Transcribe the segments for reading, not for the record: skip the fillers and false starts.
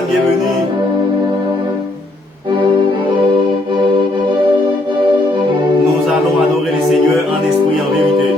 Antoine, bienvenue. Nous allons adorer le Seigneur en esprit et en vérité.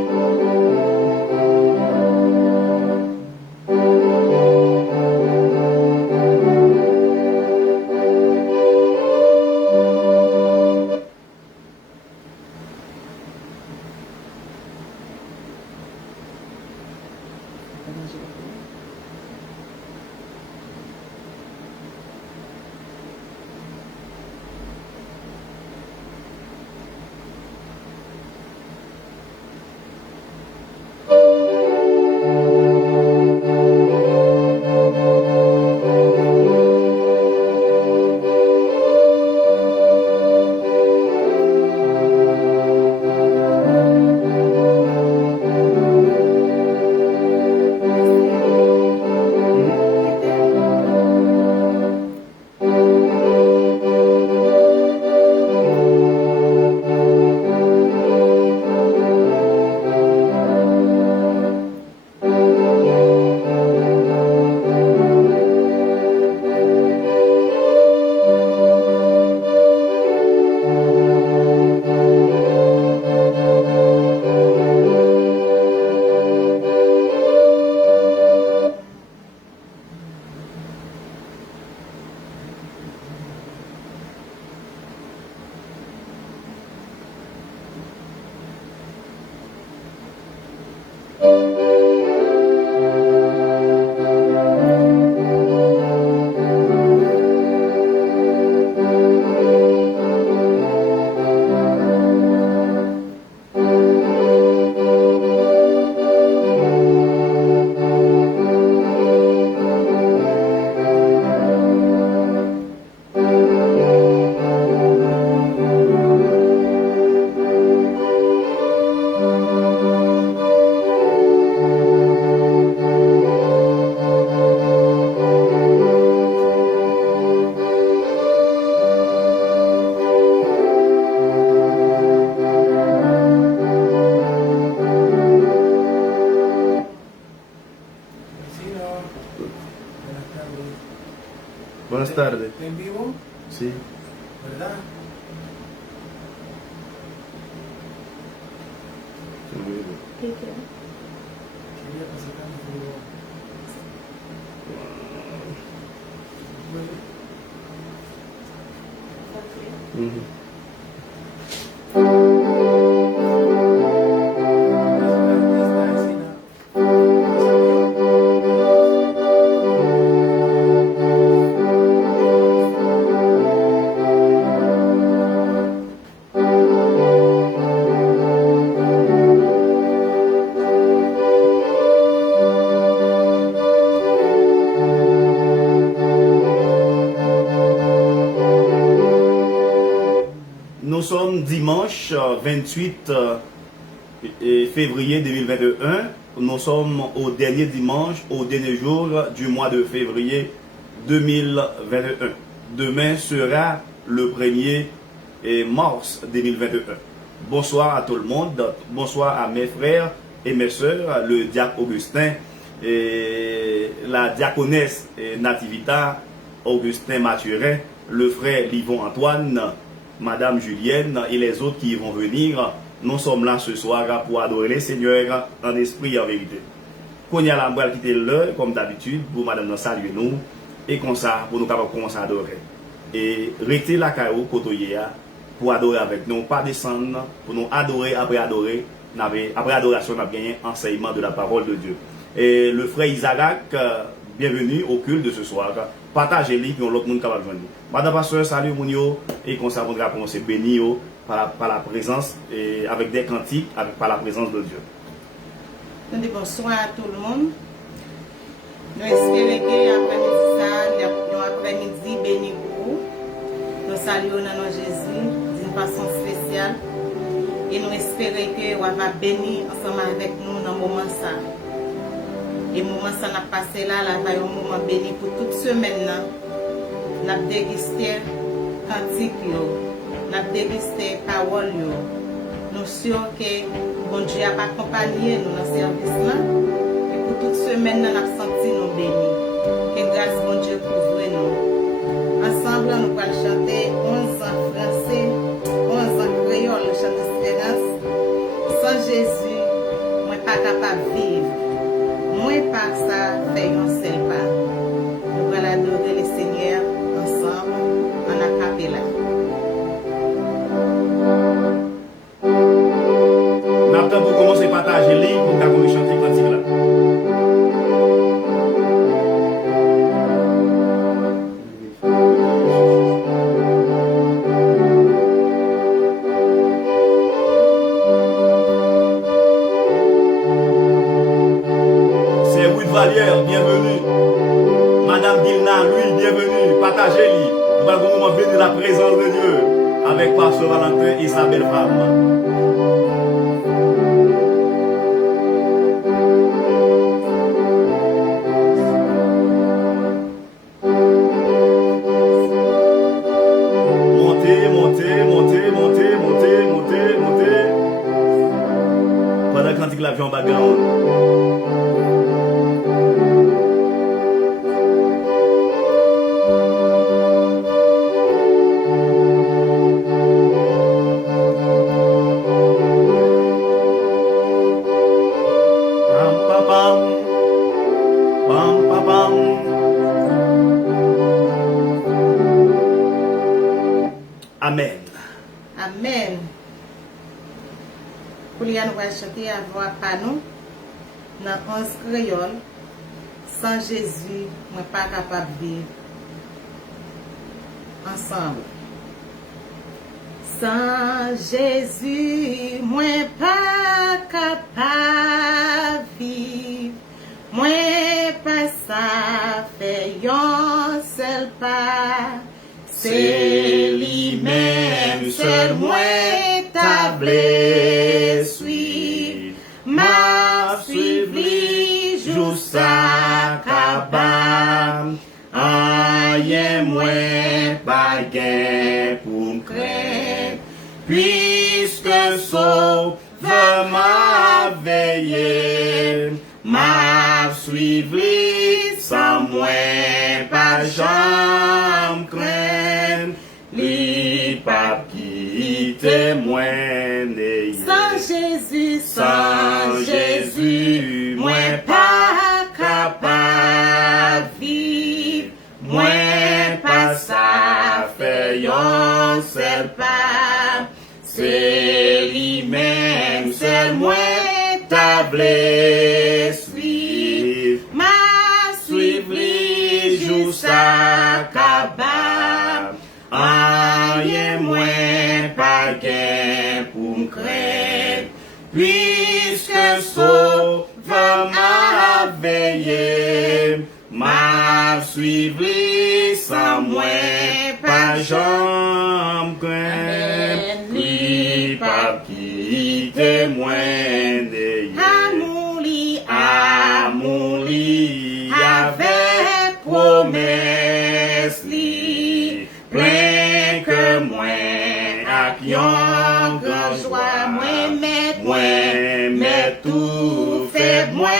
Buenas tardes. ¿En vivo? Sí. ¿Verdad? ¿Qué queda? Quería presentar mi vivo. Ujú. Nous sommes dimanche 28 février 2021. Nous sommes au dernier dimanche, au dernier jour du mois de février 2021. Demain sera le 1er mars 2021. Bonsoir à tout le monde. Bonsoir à mes frères et mes sœurs, le diacre Augustin, la diaconesse Nativita, Augustin Mathurin, le frère Livon Antoine, Madame Julienne et les autres qui vont venir. Nous sommes là ce soir pour adorer le Seigneur en esprit et en vérité. Qu'on y a la boîte quitter l'heure, comme d'habitude, pour Madame nous saluer nous, et comme ça, pour nous capables commencer à adorer. Et rester la caillou, côtoyer, pour adorer avec nous, pas descendre, pour nous adorer, après adoration, on a gagné enseignement de la parole de Dieu. Et le frère Isaac, bienvenue au culte de ce soir. Partagez-les, puis on l'autre monde capable de joindre. Madame Pasteur, salut Mounio, et qu'on s'avance à commencer béni par la présence, et avec des cantiques, par la présence de Dieu. Bonsoir à tout le monde. Nous espérons que l'après-midi béni pour vous. Nous saluons dans Jésus d'une façon spéciale. Et nous espérons que vous allez bénir ensemble avec nous dans le moment ça. Et le moment ça n'a passé là, là, un moment béni pour toute semaine. Nous avons dégusté cantique, nous avons dégusté parole. Nous sommes sûrs que bon Dieu a accompagné nous dans ce service-là. Et pour toute semaine, nous avons senti nous bénis. Que grâce bon Dieu couvre nous. ensemble, nous allons chanter 11 ans français, 11 ans créole, le chant d'espérance. Sans Jésus, moi pas capable de vivre. Moi pas ça, fait un seul pas. Nous allons adorer le Seigneur ensemble, en acapella. Nous pour commencer à partager les livres pour qu'on chanter cantique là. Valière, bienvenue. Madame Dilna, lui, bienvenue. Partagez-lui. Nous allons vraiment bénir la présence de Dieu avec Pasteur Valentin et sa belle femme. Montez, montez, montez, montez, montez, montez, montez. Pendant quand il a vu en background. Amen. Amen. Pour nous allons chanter à voix panou dans 11 créole. Sans Jésus, je ne suis pas capable de vivre. Ensemble. Sans Jésus, je ne suis pas capable de vivre. Moi pas ça fait un seul pas. C'est lui-même seul moi t'a blessé. Ma suivi jusqu'à cabane. Aïe moi pas gain pour craindre. Puisque sauveur m'a veillé. Ma suivi sans moi pas jamais craindre. Li pas quitter moi. Sans Jésus, moi pas capable vivre. Moi pas ça fait un seul pas. C'est lui-même seul moi t'a blessé. Ma suivre jusqu'à cabane. Aïe moi pas gain pour me craindre. Puisque sauveur m'a veillé. Ma suivre sans moi pas jamais craindre. Lui pas quitter moi. Amour li avec promesse li. Plein que moi ak yon grand joie. Moi met tout fait. Moi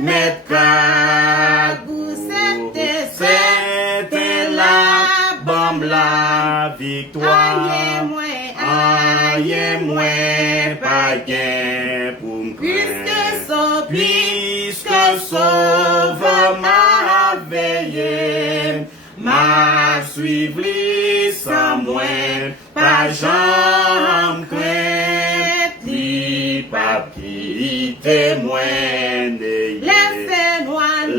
met kagou. C'était la bombe la victoire. Aïe moi pas gain pour me craindre. Puisque sauveur m'a veillé. Ma suivi sans moi pas jamais craindre. Li pas quitter moi.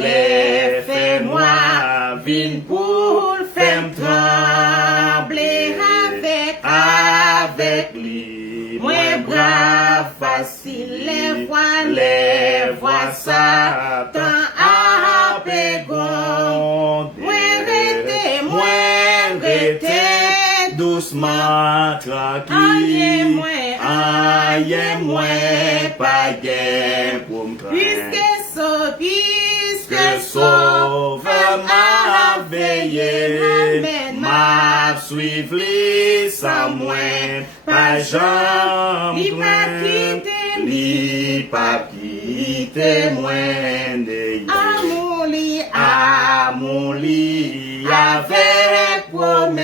Les faits noirs viennent pour faire trembler avec lui. Moi bras facile les voix Satan à pégon. Moi rete doucement tranquille. Aïe moi pas gain pour me craindre. Puisque sauveur m'a veillé. Ma suivi sans moi pas jamais craindre. Li pas quitter moi. Amour li avec promesse.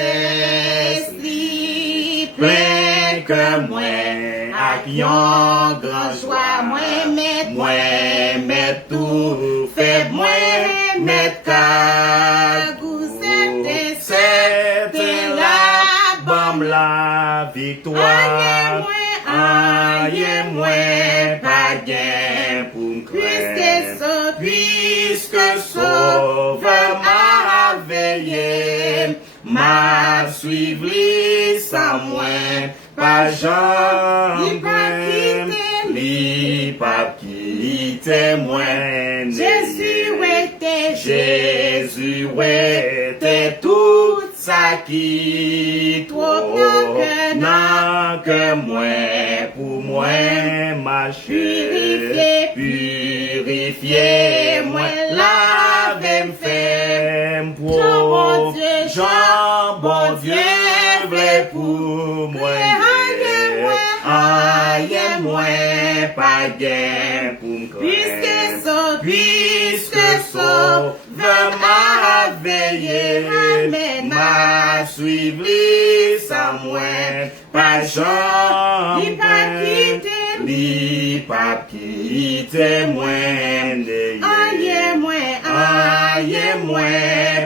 que moi, avec yon grand joie, moi, met tout, fait moi, met c'était la bombe la victoire. Aïe, moi, pas gain pour me craindre. Puisque sauveur m'a veillé, m'a suivi sans moi, pas jamais craindre. Li pas quitter moi. Jésus était tout ça qui trop n'a que moi pour moi marcher purifier moi laver me faire pour Jean bon Dieu vrai pour moi aïe moi pas gain pour me puisque sauveur m'a veillé, m'a suivi sans moi, pas jamais, li pas quitter moi, aïe moi,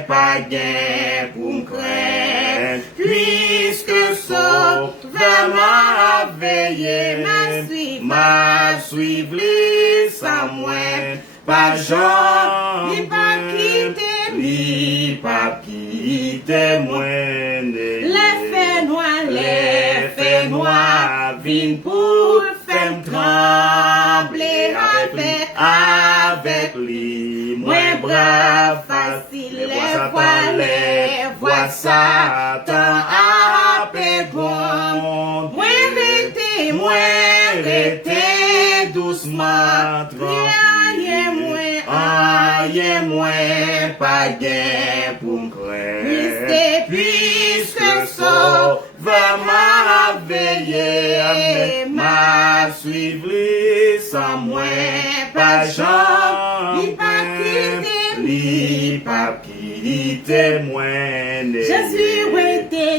pas gain pour me craindre, puisque sauveur m'a veillé, m'a suivi sans moi, pas jamais, li pas quitter moi. Les faits noirs viennent pour faire trembler avec lui. Moins brave, facile, les voix Satan à pégon. Moins arrêtez doucement, aïe, moi, pas gain pour me craindre. Puisque sauveur m'a veillé, m'a suivi sans moi, pas jamais, li pas quitter moi.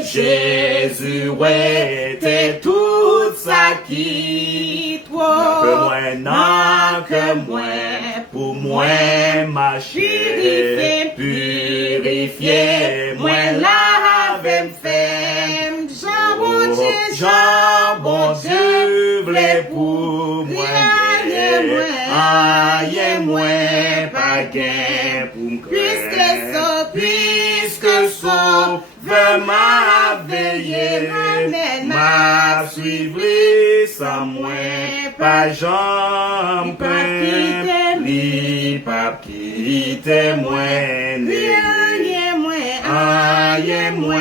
Jésus était tout ça qui toi, n'a que moi, pour moi marcher, purifier, moi laver me faire, Jean bon Dieu voulait pour moi, aïe moi pas gain pour me craindre, puisque sauveur m'a veillé, m'a suivi sans moi, pas jamais craindre, li pas quitter moi, aïe moi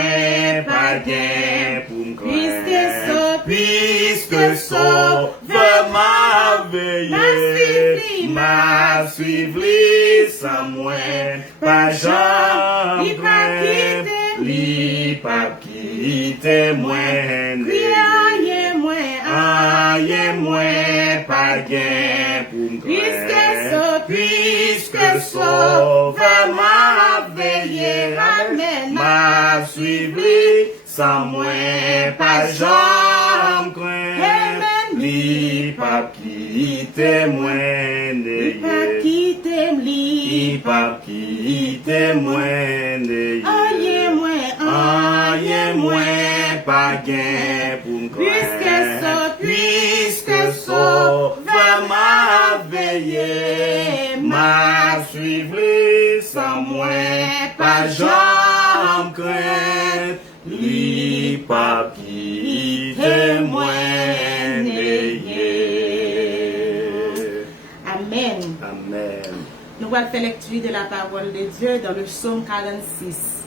pas gain pour me craindre, puisque sauveur m'a veillé, m'a suivi sans moi, pas jamais craindre, li pas quitter moi, aïe moi pas gain pour me craindre, puisque sauveur m'a veillé, m'a suivi sans moi, pas jamais craindre, li pas quitter moi, li pas quitter moi, aïe moi pas gain pour me craindre, puisque sauveur m'a veillé, m'a suivi sans moi, pas jamais craindre, li pas quitter moi. Amen. Amen. Nous allons faire lecture de la parole de Dieu dans le psaume 46.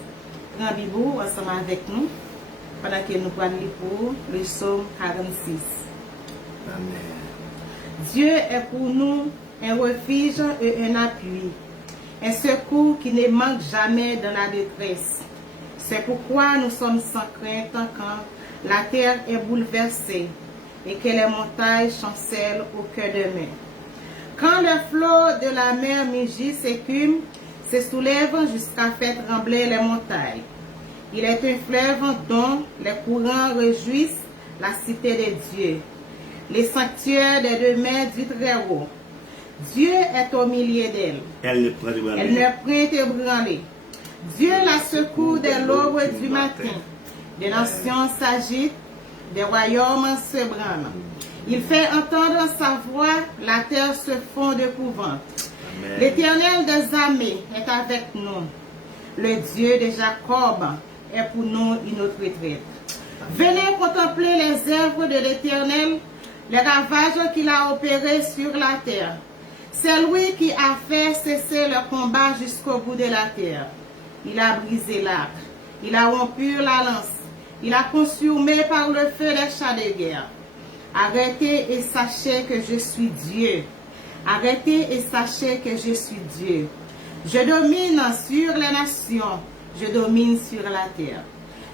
Grand Bibou ensemble avec nous pendant que nous allons lire pour le psaume 46. Amen. Dieu est pour nous un refuge et un appui, un secours qui ne manque jamais dans la détresse. C'est pourquoi nous sommes sans crainte quand la terre est bouleversée et que les montagnes chancellent au cœur de mer. Quand les flots de la mer mugissent s'écument, se soulèvent jusqu'à faire trembler les montagnes. Il est un fleuve dont les courants réjouissent la cité des dieux, les sanctuaires des demeures du Très-Haut. Dieu est au milieu d'elle. Elle ne prend de Elle ne prête ébranler. Dieu la secoue dès l'aube du matin. Des nations s'agitent, des royaumes se branlent. Il fait entendre sa voix, la terre se fond d'épouvante. L'Éternel des armées est avec nous. Le Dieu de Jacob est pour nous une autre retraite. Venez contempler les œuvres de l'Éternel, les ravages qu'il a opérés sur la terre. C'est lui qui a fait cesser le combat jusqu'au bout de la terre. Il a brisé l'arc, il a rompu la lance, il a consumé par le feu les chars de guerre. Arrêtez et sachez que je suis Dieu. Arrêtez et sachez que je suis Dieu. Je domine sur les nations, je domine sur la terre.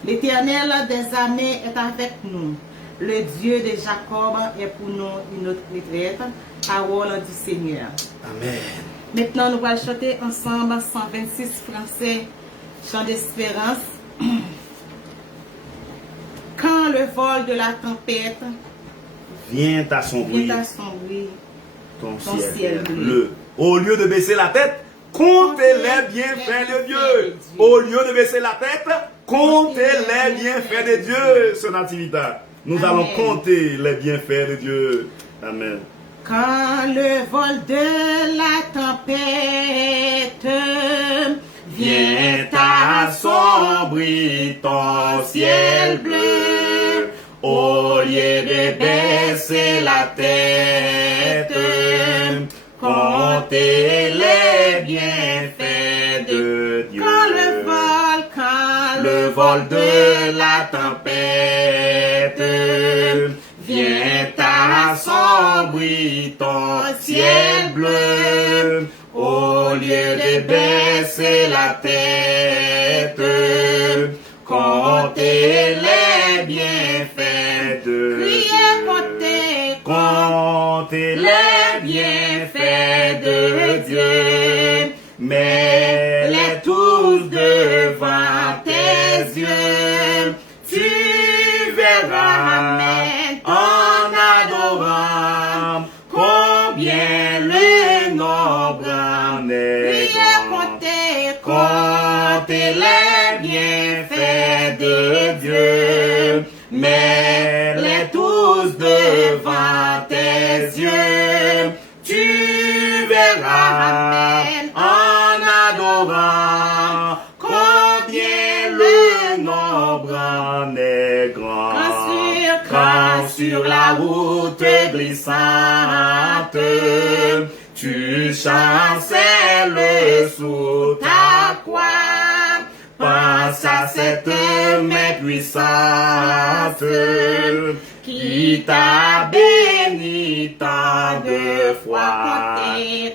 L'Éternel des armées est avec nous. Le Dieu de Jacob est pour nous une autre retraite. Parole du Seigneur. Amen. Maintenant, nous allons chanter ensemble 126 français, chant d'espérance. Quand le vol de la tempête Vient assombrir vient assombrir ton ton ciel. ciel bleu. Au lieu de baisser la tête, comptez les bienfaits de Dieu. Au lieu de baisser la tête, comptez les bienfaits de Dieu. Son Nativita. Nous Amen. allons compter les bienfaits de Dieu. Amen. Quand le vol de la tempête Vient assombrir ton ciel bleu. Au lieu de baisser la tête, comptez les bienfaits de Dieu. quand le vol de la tempête vient assombrir ton ciel bleu. Au lieu de baisser la tête, comptez les bienfaits de criez, Dieu. Comptez les bienfaits de Dieu. Mets-les tous devant tes yeux. Tu verras en adorant combien le nombre en est grand. Comptez les bienfaits de Dieu. Mets-les tous devant tes yeux. Tu verras en adorant combien le nombre en est grand. Quand sur la route glissante, tu chancelles sous ta croix. Pense à cette main puissante qui t'a béni tant de fois.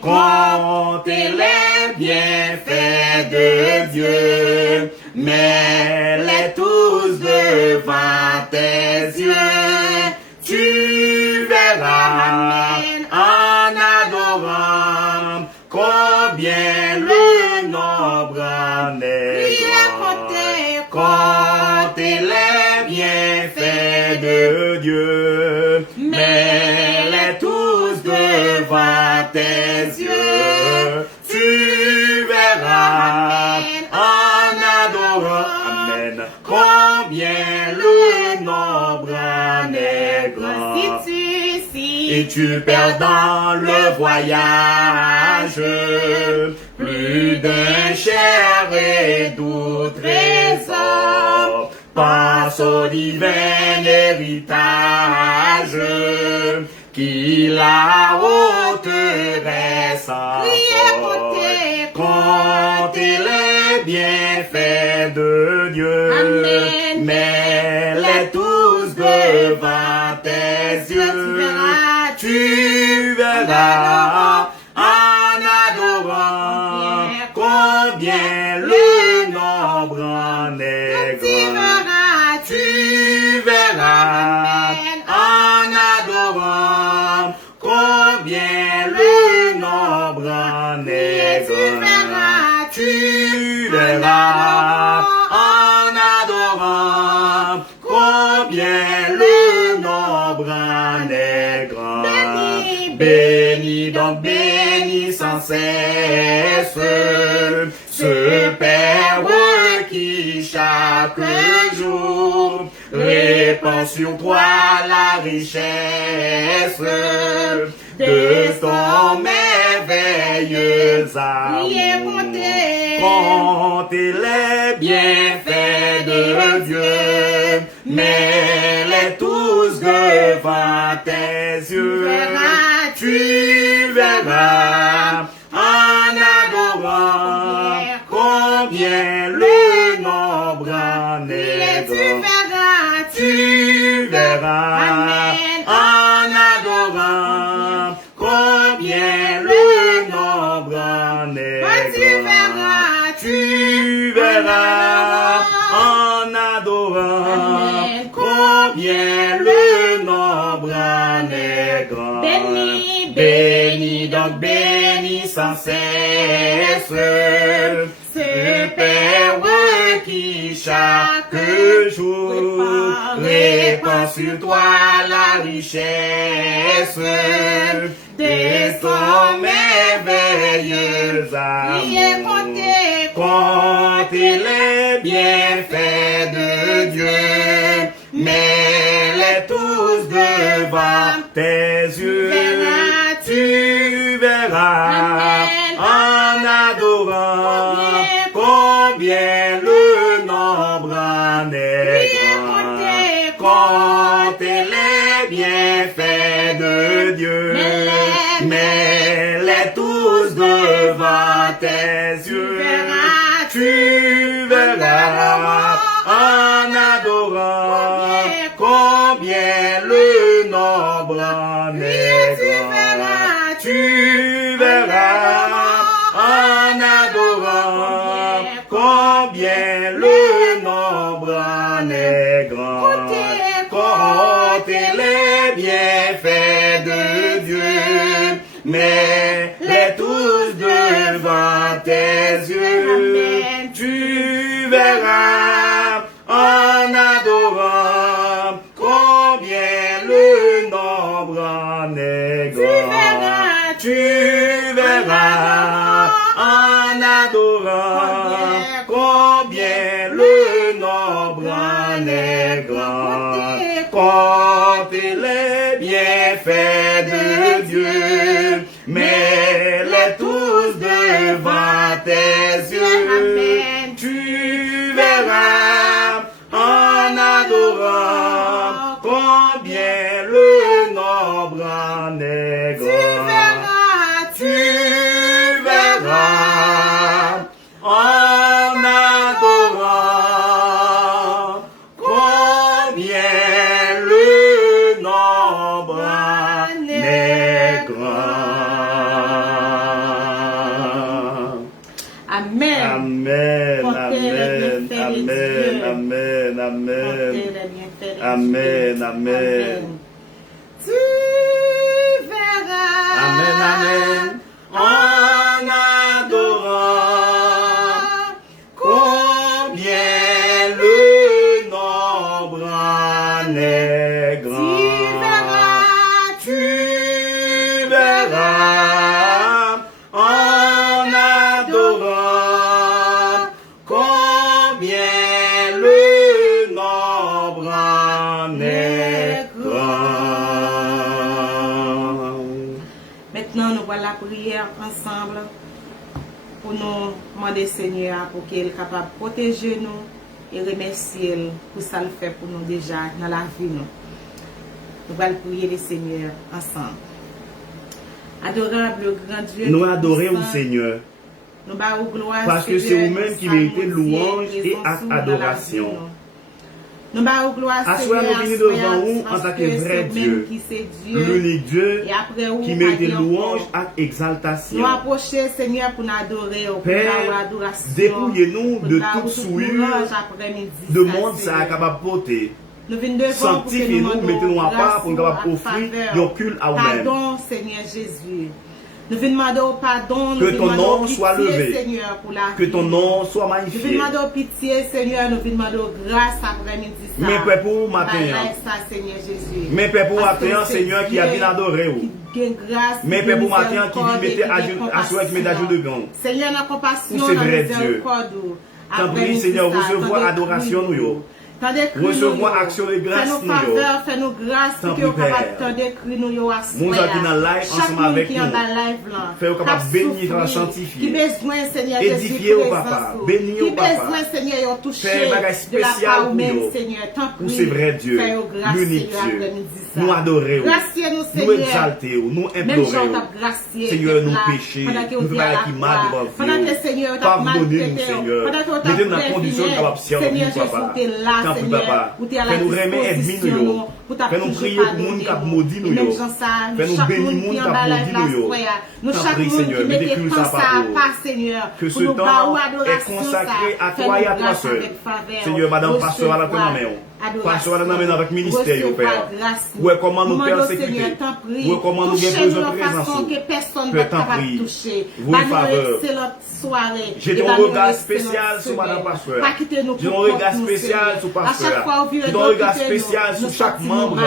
Comptez les bienfaits de Dieu, mets-les tous devant tes yeux. Tu verras en adorant combien le nombre en est grand. Comptez les bienfaits de Dieu, mets-les tous devant tes yeux. Tu verras en adorant, amen, combien le nombre en est grand. Et tu perds dans le voyage plus d'un cher et doux trésor. Pense au divin héritage qui la ôterait sans faute. Comptez les bienfaits de Dieu. Amen. Mets-les tous devant tes yeux. Tu verras en adorant combien le nombre en est grand. Tu verras en adorant combien le nombre en est grand. Tu verras en adorant combien le donc bénis sans cesse ce Père qui chaque jour répand sur toi la richesse de ton merveilleux amour. Comptez les bienfaits de Dieu, mets-les tous devant tes yeux. Tu verras en adorant combien le nombre en est grand. Tu verras en adorant combien le nombre en est grand. Tu verras en adorant combien le nombre en est grand. Bénis donc bénis sans cesse ce Père qui chaque jour répand sur toi la richesse de ton merveilleux amour. Comptez les bienfaits de Dieu, mets-les tous devant tes yeux. Tu verras en adorant combien le nombre en est grand. Comptez les bienfaits de Dieu, mets-les tous devant tes yeux. Tu verras en adorant combien le nombre en est grand. Tu verras en adorant combien le nombre en est grand. Comptez les bienfaits de Dieu, mets-les tous devant tes yeux. Tu verras en adorant combien le nombre en est grand. Tu verras en adorant combien le nombre en est grand. Comptez les bienfaits de Dieu, mets-les tous devant tes yeux. Tu verras en adorant combien le nombre en est grand. Tu verras en adorant combien le nombre en est grand. Amen. Amen, amen, amen, amen, amen, amen, amen. Tu verras. Amen, amen. En adorant combien le nombre en est grand. Tu verras en adorant combien le nombre en est grand. Maintenant, nous voilà la prière ensemble pour nous demander Seigneur pour qu'il soit capable de protéger nous et remercier pour ça le fait pour nous déjà dans la vie. Nous allons prier le Seigneur ensemble. Adorable, grand Dieu. Nous adorons au Seigneur. Nous bavons gloire. Parce que c'est vous-même qui méritez louange et adoration. Nous bavons gloire. À soi, nous venons devant vous en tant que vrai Dieu, l'unique Dieu qui mérite louange et exaltation. Nous approcher Seigneur pour nous adorer. Père, dépouillez-nous de toute souillure de monde ça est capable de porter. Sanctifiez-nous, mettez-nous à part pour nous offrir un culte à vous-même. Pardon, Seigneur Jésus. Nous venons demander au pardon. Que ton nom soit levé. Seigneur, pour la Que ton vie. nom soit Nous venons magnifié. demander au pitié, Seigneur. Nous venons demander grâce après-midi. Mais Père pour matin. Seigneur Jésus. Mais Père pour Parce que matin, c'est Seigneur, qui a bien adoré. qui gagne grâce, Mais Père pour matin, qui miséricorde dit et mettez à compassion. qui met à jour de grand. Seigneur, la compassion, Pour c'est la vrai Dieu. miséricorde. Tant pis, Seigneur, recevoir adoration nous yo. Recevoir action de grâce nous. nous yo. Fais-nous grâce Tant pour que nous pis, Père. capables d'écrire nous yo à Mon gens qui dans live ensemble avec nous. Fais-nous capables de bénir, de sanctifier. Qui besoin, Seigneur Édifier Jésus, au papa. Bénir au qui papa. besoin, Seigneur, yo toucher Fais un bagage de la spécial part pour même, nous. Seigneur. Tant Pour pis. c'est vrai Dieu. Fais-nous grâce, L'unique Seigneur, Dieu. après-midi ça. Nous adorer. Gracier nous, Nous Seigneur. exalter. Nous Même implorer. Jean t'a gracié. Seigneur, nous là, péchés. pendant que Nous vous êtes à faisons la qui croix, mal devant pendant Dieu. que le Seigneur t'a Pardonnez-nous, maltraité, Seigneur. pendant que t'a Mettez-nous dans la condition de préféré, servir, Seigneur papa. Jésus, t'es là, Tant pis, Seigneur, papa. où t'es à la Fais-nous remettre ennemis, disposition, nous, yo. pour t'a Fais-nous toujours prier pour pardonné, moun qui a nous. maudit nous, Et même yo. Jean ça, Fais-nous chaque bénir monde moun qui qui en a bas la maudit nous, yo. place, nous T'en chaque prie, monde Seigneur, qui mettez mettait cru temps ça ça par vous. pas, Seigneur, Que pour ce nous temps baou est adoration consacré ça. à Fais-nous toi et à toi grâce seul. avec faveur. Seigneur, Madame Recevoir Pasteur, à la main. Pasteur, à la main avec ministère, yo, Père. Ouais, comment nous persécuter. Ouais, comment nous gagner besoin de présence. façon que personne ne Père, va t'en capable prie. de toucher. Vous Bah, une nous, faveur. excellente soirée. J'ai Et ton bah, nous, regard excellente spécial sur Madame semaine. Pasteur. Pas quitter nous J'ai ton pour regard nous, spécial Seigneur. sur À Pasteur. chaque fois, on vit J'ai ton regard spécial sur chaque membre.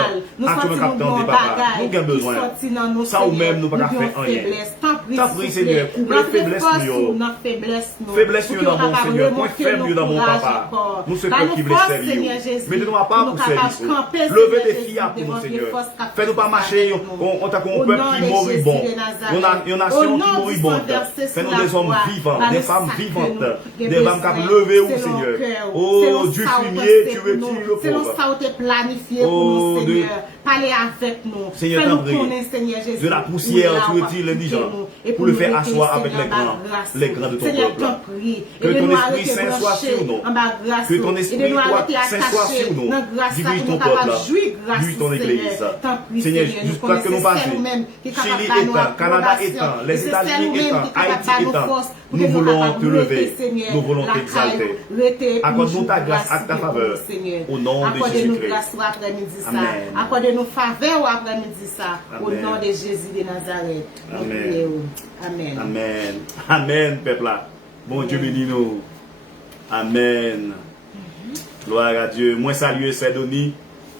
Action capitaine de papa. Nous avons besoin. Sans ou même, nous ne pouvons pas faire rien. Tant pis, Seigneur, coupe les faiblesses nous. Faiblesse nous dans mon Seigneur. Point faible dans mon papa. Nous ce peuple qui blesse Seigneur. Mettez-nous à part pour service. Levez des filles pour nous, Seigneur. Fais-nous pas marcher. On t'a comme un peuple qui moribond. Une nation qui moribonde. Fais-nous des hommes vivants, des femmes vivantes, des femmes capables de lever où, Seigneur. Oh, Dieu fumier, tu retires le c'est pauvre. ça où tu planifié pour nous, Seigneur. Parlez avec nous. Seigneur, Fais-nous t'en prie. connaître, Seigneur Jésus. De la poussière, tu retires l'indigent pour le faire asseoir avec les grands de ton Seigneur, peuple. t'en prie. Que Aidez-nous ton à Esprit rester Saint soit branchés sur nous. en bas grâce. Que ton Esprit Aidez-nous à rester Saint soit attachés sur nous. dans grâce, Dirige pour ton nous capables peuple. de jouir grâce, Dirige ton Seigneur. Église. T'en prie, Seigneur, Seigneur, jusqu'à nous que nous connaissons passions. nous-mêmes qui est capable Chili de nous étant, Canada approbation. étant, les Et c'est États-Unis celle-nous-mêmes étant, qui est capable Haïti de nous étant, force pour nous que voulons capables te de lever. rester, Seigneur, Nous voulons la t'exalter. caille, rester pour Accorde-nous nous ta grâce grâce et ta pour faveur. nous, Seigneur. Au nom de Accordez-nous Jésus-Christ. grâce pour après-midi ça. Amen. Accordez-nous faveur après-midi ça. Au Amen. nom de Jésus de Nazareth. Nous Amen. prions. Amen. Amen. Amen, peuple là. Bon Dieu bénis nous. Amen. Gloire à Dieu. Moi salue Frère Doni.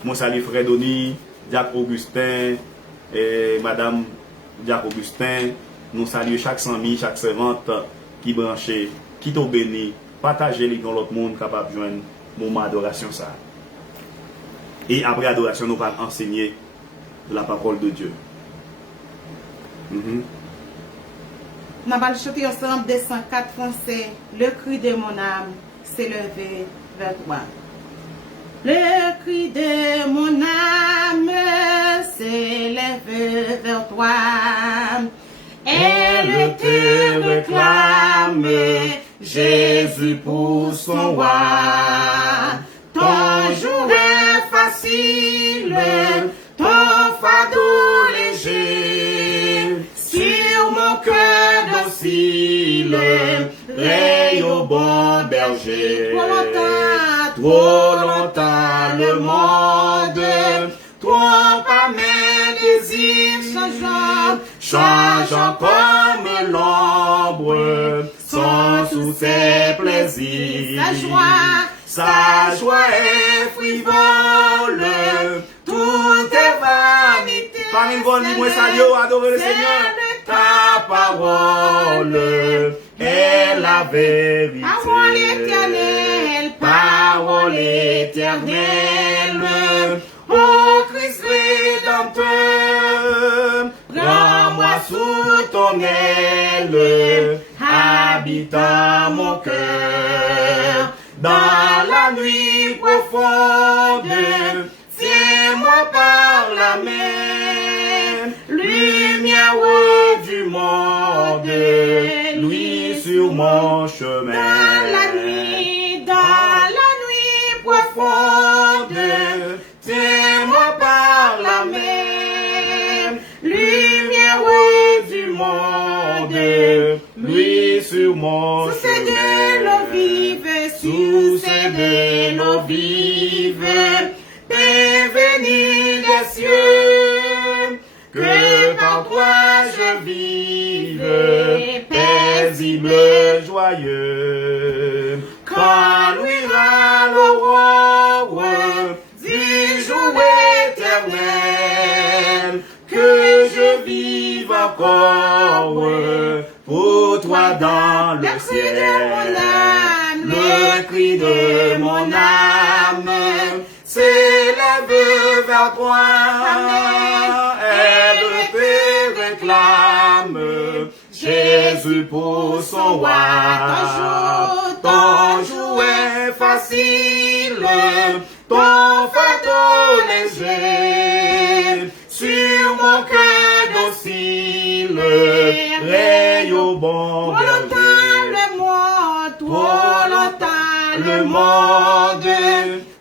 Moi salue Frère Doni, Jacques Augustin et Madame Jacques Augustin. Nous saluons chaque sami, chaque servante qui branché, qui t'a béni. Partagez-les dans l'autre monde capable de joindre moment d'adoration ça. Et après adoration, nous allons enseigner la parole de Dieu. Nous allons chanter ensemble des 104 français. Le cri de mon âme s'est levé vers toi. Le cri de mon âme s'est levé vers toi. Elle te réclame, Jésus pour son roi. Ton jour est facile, ton fardeau léger. Sur mon cœur docile, raye au bon berger. Trop longtemps le monde, trop à mes désirs changeant comme l'ombre, sans tous ses plaisirs. Sa joie est frivole, tout est vanité. Par une bonne moi salut, adorer le Seigneur. Ta parole est la vérité. Parole éternelle, parole éternelle. Ô Christ rédempteur, prends-moi sous ton aile, habitant mon cœur. Dans la nuit profonde, tiens-moi par la main, lumière du monde, lui sur mon chemin. Dans la nuit profonde, tiens-moi par la main, lumière du monde, Lui sur mon sous ces de l'eau vive, sous ces de l'eau vive, paix venue des cieux, que par toi je je vive, paisible, joyeux. Quand luira l'aurore du jour éternel, que je vive encore pour toi dans le ciel. Le cri de mon âme s'élève vers toi. Elle te réclame, Jésus pour son roi. Ton joug est facile, ton fardeau léger. Sur mon cœur docile, raye au bon berger. Trop longtemps le monde,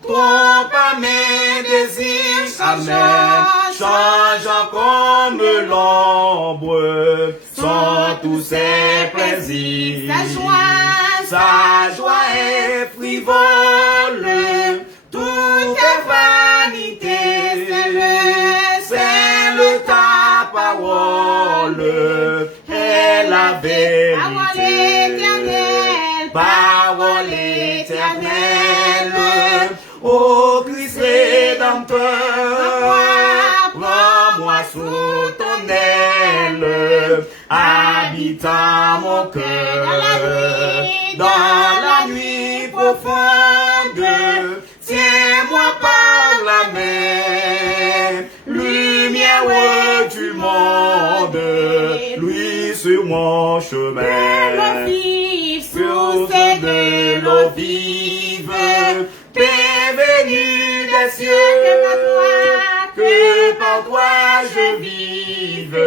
trop à mes désirs, amen. Changeant comme l'ombre, sont tous ses plaisirs. Sa joie est frivole, tout est vanité. C'est le ta parole, est la vérité. Parole éternelle, ô Christ rédempteur, prends-moi sous ton aile, habitant mon cœur, dans la nuit profonde, tiens-moi par la main, lumière du monde, lui sur mon chemin. Source de l'eau vive, paix venue des cieux, que par toi je vive,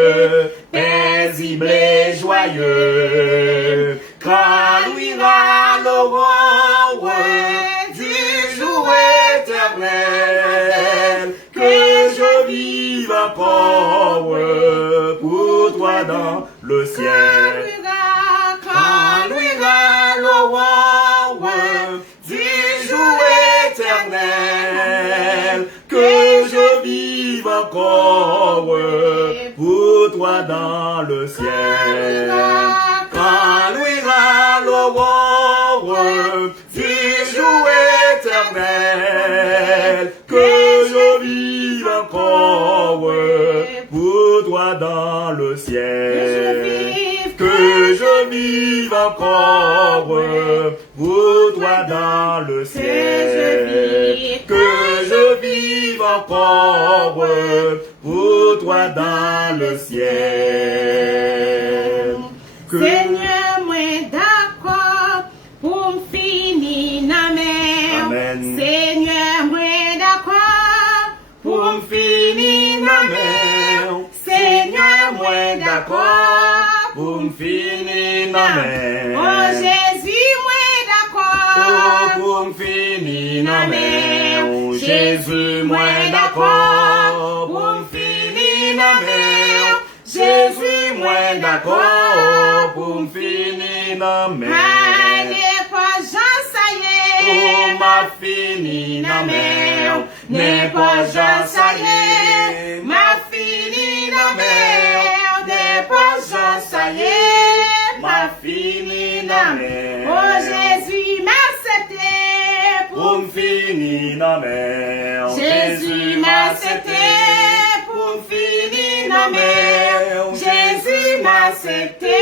paisible et joyeux. Quand luira l'aurore du jour éternel, que je vive encore pour toi dans le ciel. Quand luira l'aurore du jour éternel, que je vive encore pour toi dans le ciel. Quand luira l'aurore du jour éternel, que je vive encore pour toi dans le ciel. Que je vive encore pour toi dans le ciel. Que je vive encore pour toi dans le ciel. Seigneur, moi d'accord pour me finir na mer. Amen. Seigneur, moi d'accord pour me finir na mer. Seigneur, moi d'accord pour me finir na mer. Oh Jésus, moi d'accord. Pour me finir na mer. Oh Jésus, moi d'accord. Pour me finir na mer. Jésus, moi d'accord. Pour me finir na mer. N'est pas Jean, ça y est. Oh ma fini na mer. N'est pas Jean, ça y est. Ma fini na mer. N'est pas Jean, ça y est. Ma fini na mer. Oh Jésus m'a accepté Pour me finir na mer. Jésus m'a accepté Pour me finir na mer. Jésus m'a accepté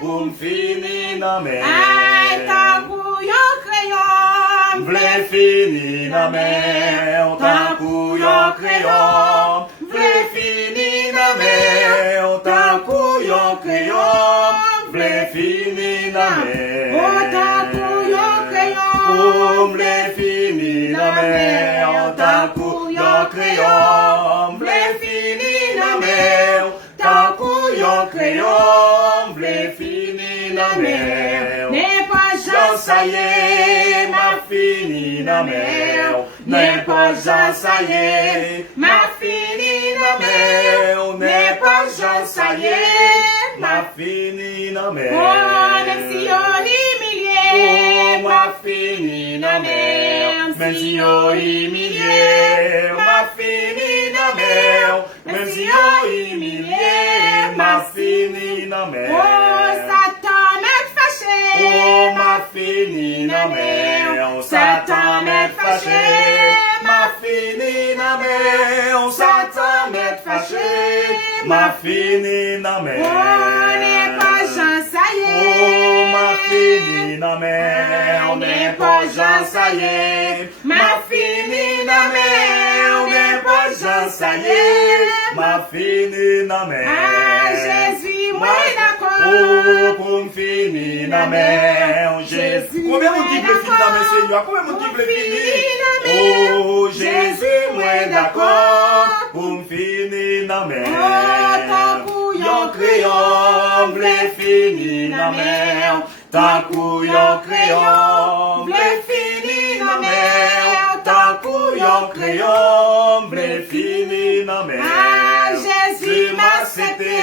Pour me finir na mer. Aïe, ta couillon crayon. V'lè fini na mer. Ta couillon crayon. V'lè fini na mer. Ta couillon crayon. V'lè fini na mer. Oh, ta couillon crayon. Oh, v'lè fini na mer. Ta couillon crayon. V'lè fini na mer. Ta couillon crayon. V'lè fini na mer. N'est pas Jean, ça y est, ma fini na mer. N'est pas Jean, ça y est, ma fini na mer. N'est pas Jean, ça y est, ma fini na mer. Oh, même si on humilié. Oh, ma fini na mer. Même si on humilié, ma fini na mer. Même si on humilié, ma fini nan men. Oh, Satan met fâché. Oh, ma fini nan men. Oh, Satan met fâché. Ma fini nan men. Oh, Satan met fâché. Ma fini nan men. On n'est pas Jean, ça y est. Oh, ma fini nan men. On n'est pas Jean, ça y est. Ma fini nan men. On n'est pas Jean, ça y est. Ma fini nan men. Ah, Jésus, moi d'accord. Oh, pour me finir nan men. Jésus. Combien de qui veut finir nan men, Seigneur? Combien de qui veut finir? Oh, Jésus, moi d'accord. Pour me finir nan men. Yon crayon, vle fini nan men. Tan kou yon crayon, vle fini nan men. Tan kou yon crayon, vle fini nan men. Ah, Jésus m'a accepté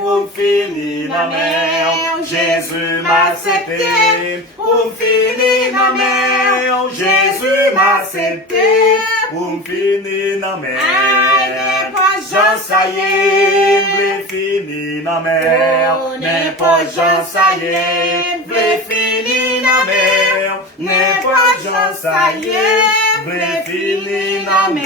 pour finir nan men. Jésus m'a accepté pour finir nan men. Jésus m'a accepté pour finir nan men. Jean ça y est, vle fini nan men. N'est pas Jean ça y est, vle fini nan men. N'est pas Jean ça y est, vle fini nan men.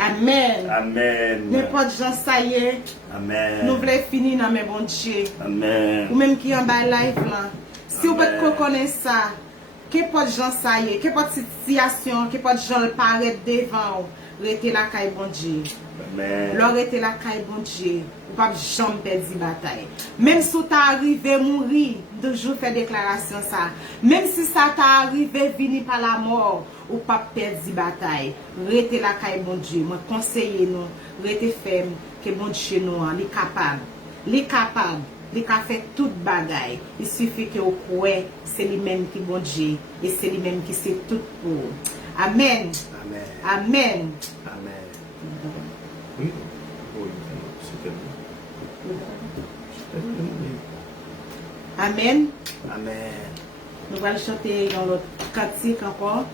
Amen. Amen. N'importe Jean, ça y est. Amen. Nous voulons finir dans mes bon Dieu. Amen. Ou même qui en bas live là. Si vous pouvez connaître ça, qu'importe Jean, ça y est, qu'importe situation, qu'importe Jean le paraît devant vous, restez la caille bon Dieu. Amen. L'or était la caille bon Dieu. Ou pas jamais perdre bataille. Même si tu arrivé à mourir, toujours faire déclaration ça. Même si ça t'a arrivé venir par la mort, ou pas perdre bataille. Restez la caille bon Dieu. Moi conseiller nous, restez ferme que bon Dieu nous il est capable. Il est capable. Il a fait toute bagaille. Il suffit que vous croyez, c'est lui-même qui bon Dieu et c'est lui-même qui sait tout pour. Amen. Amen. Amen. Amen. Oui. Oui, c'était Amen. Amen. Nous allons chanter dans l'autre cantique encore.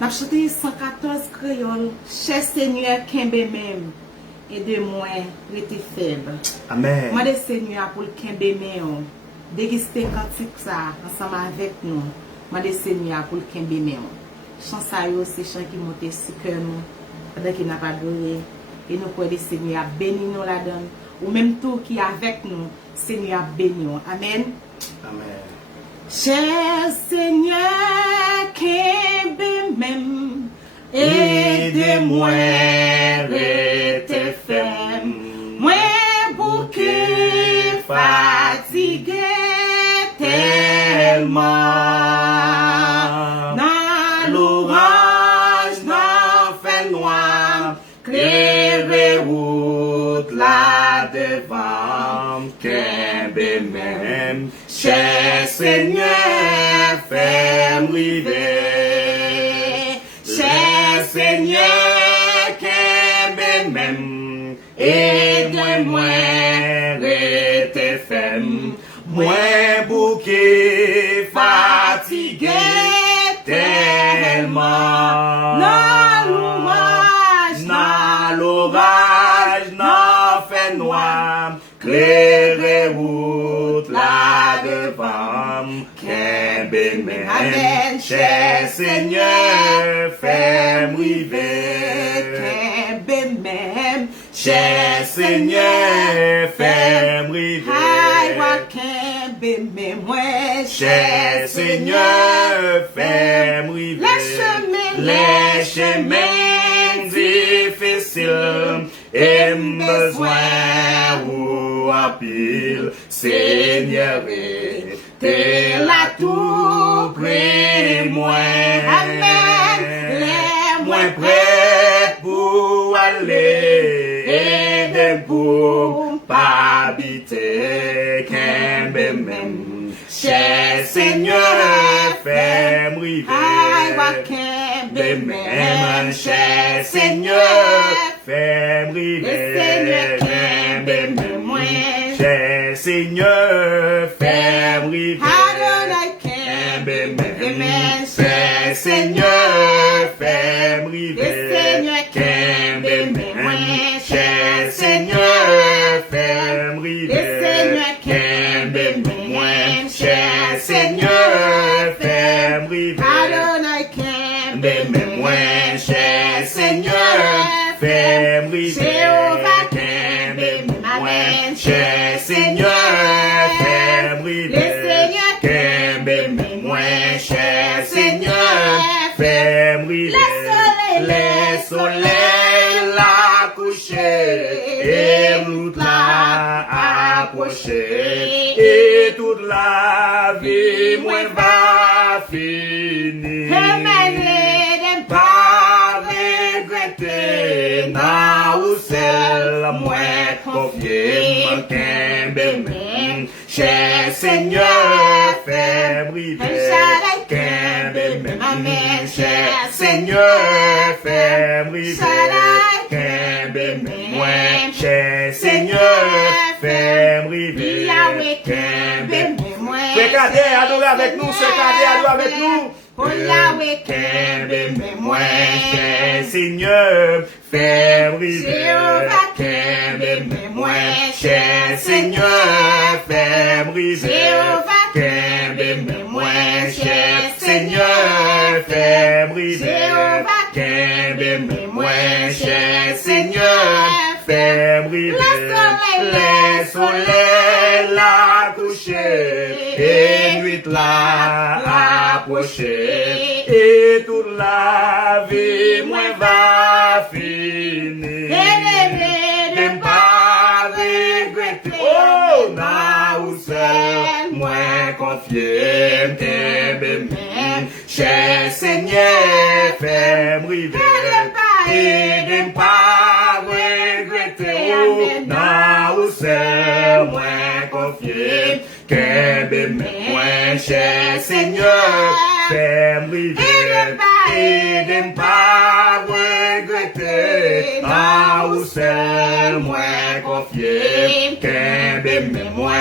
Nous avons chanté 114 créoles. Cher Seigneur, Kembe même. Et de moi, rete faible. Amen. Moi, de Seigneur, pour le Kembe même. Déguster cantique ça ensemble avec nous. Moi, de Seigneur, pour le Kembe même. Chant ça, c'est chant qui monte sur cœur nous. Pendant qu'il n'a pas adoré. Et nous pouvons, Seigneur, bénir nous là-dedans. Ou même tout qui est avec nous, Seigneur, bénir. Amen. Amen. Cher Seigneur, Kembe même, aide-moi, rete ferme, moi bouquet, fatigué tellement, dans l'orage, dans fait noir, clairer route là devant, Kembe même. Cher Seigneur, fais-moi river. Cher Seigneur, Kembe même, aide-moi, rete ferme. Moi bouquet, fatigué tellement. Dans l'orage, dans fait noir, clairer route là devant, Kembe même. Cher Seigneur, fais-moi river. Kembe même. Cher Seigneur, fais-moi river. Kembe même. Cher Seigneur, fais-moi river. Les chemins difficiles et besoin ou à pile, Seigneur, t'es là tout près moi. Amen. Les moins prêts pour aller et pour pas habiter Kembe même. Cher Seigneur, fais-moi river. Kembe même. Cher Seigneur, fais-moi river. Kembe même. Cher Seigneur, fais-moi river. Kembe Seigneur, fais m'river, Kembe moi, cher Seigneur, fais m'river, Kembe moi, cher Seigneur, fais m'river, Adonai Kembe moi, cher Seigneur, fais m'river, Jéhovah Kembe moi, cher Seigneur, fais m'river, Kembe moi, cher Seigneur, fais m'river, les soleils la coucher et toute la approcher et toute la vie moi va finir. Pas regretter, na ou celle moi confier mon Kembe, cher Seigneur, fais briver, Kembe, cher Seigneur, fais briver, Kembe, moi, cher Seigneur, fais briver, Kembe, c'est cadet, adorez avec nous, c'est cadet, adorez avec nous. Kembe, moi, cher Seigneur, fais briver, Kembe, moi, cher Seigneur, fais briver, Kembe, moi, cher Seigneur, fais briver, Kembe, moi, cher Seigneur, fais briver, les soleils la coucher et nuit la approcher et toute la vie moi va finir. Ne pas regretter, oh, na ou seul, moi confier, Kembe, cher Seigneur, fais m'river, et ne pas regretter, oh, na ou seul, moi confier, Kembe, moi, cher Seigneur, fais m'river, et ne pas regretter, na ou seul, moi confier, Kembe, moi,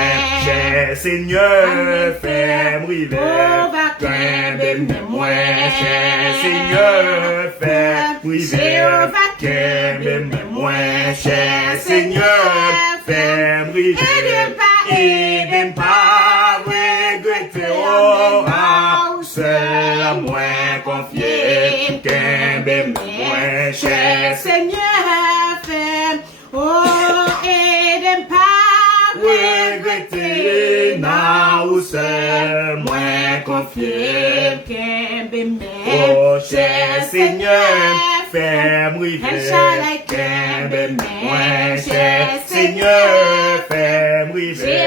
cher Seigneur, fais m'river, Kembe, moi, cher Seigneur, fais m'river, Kembe, moi, cher Seigneur, fais m'river, et ne pas regretter, oh, seul à moi confier, Kembe, moi, cher Seigneur, fais, oh, et ne pas regretter, na ou seul, moi confier, Kembe, oh, cher Seigneur, fais m'river, Kembe, moi, cher Seigneur, fais m'river,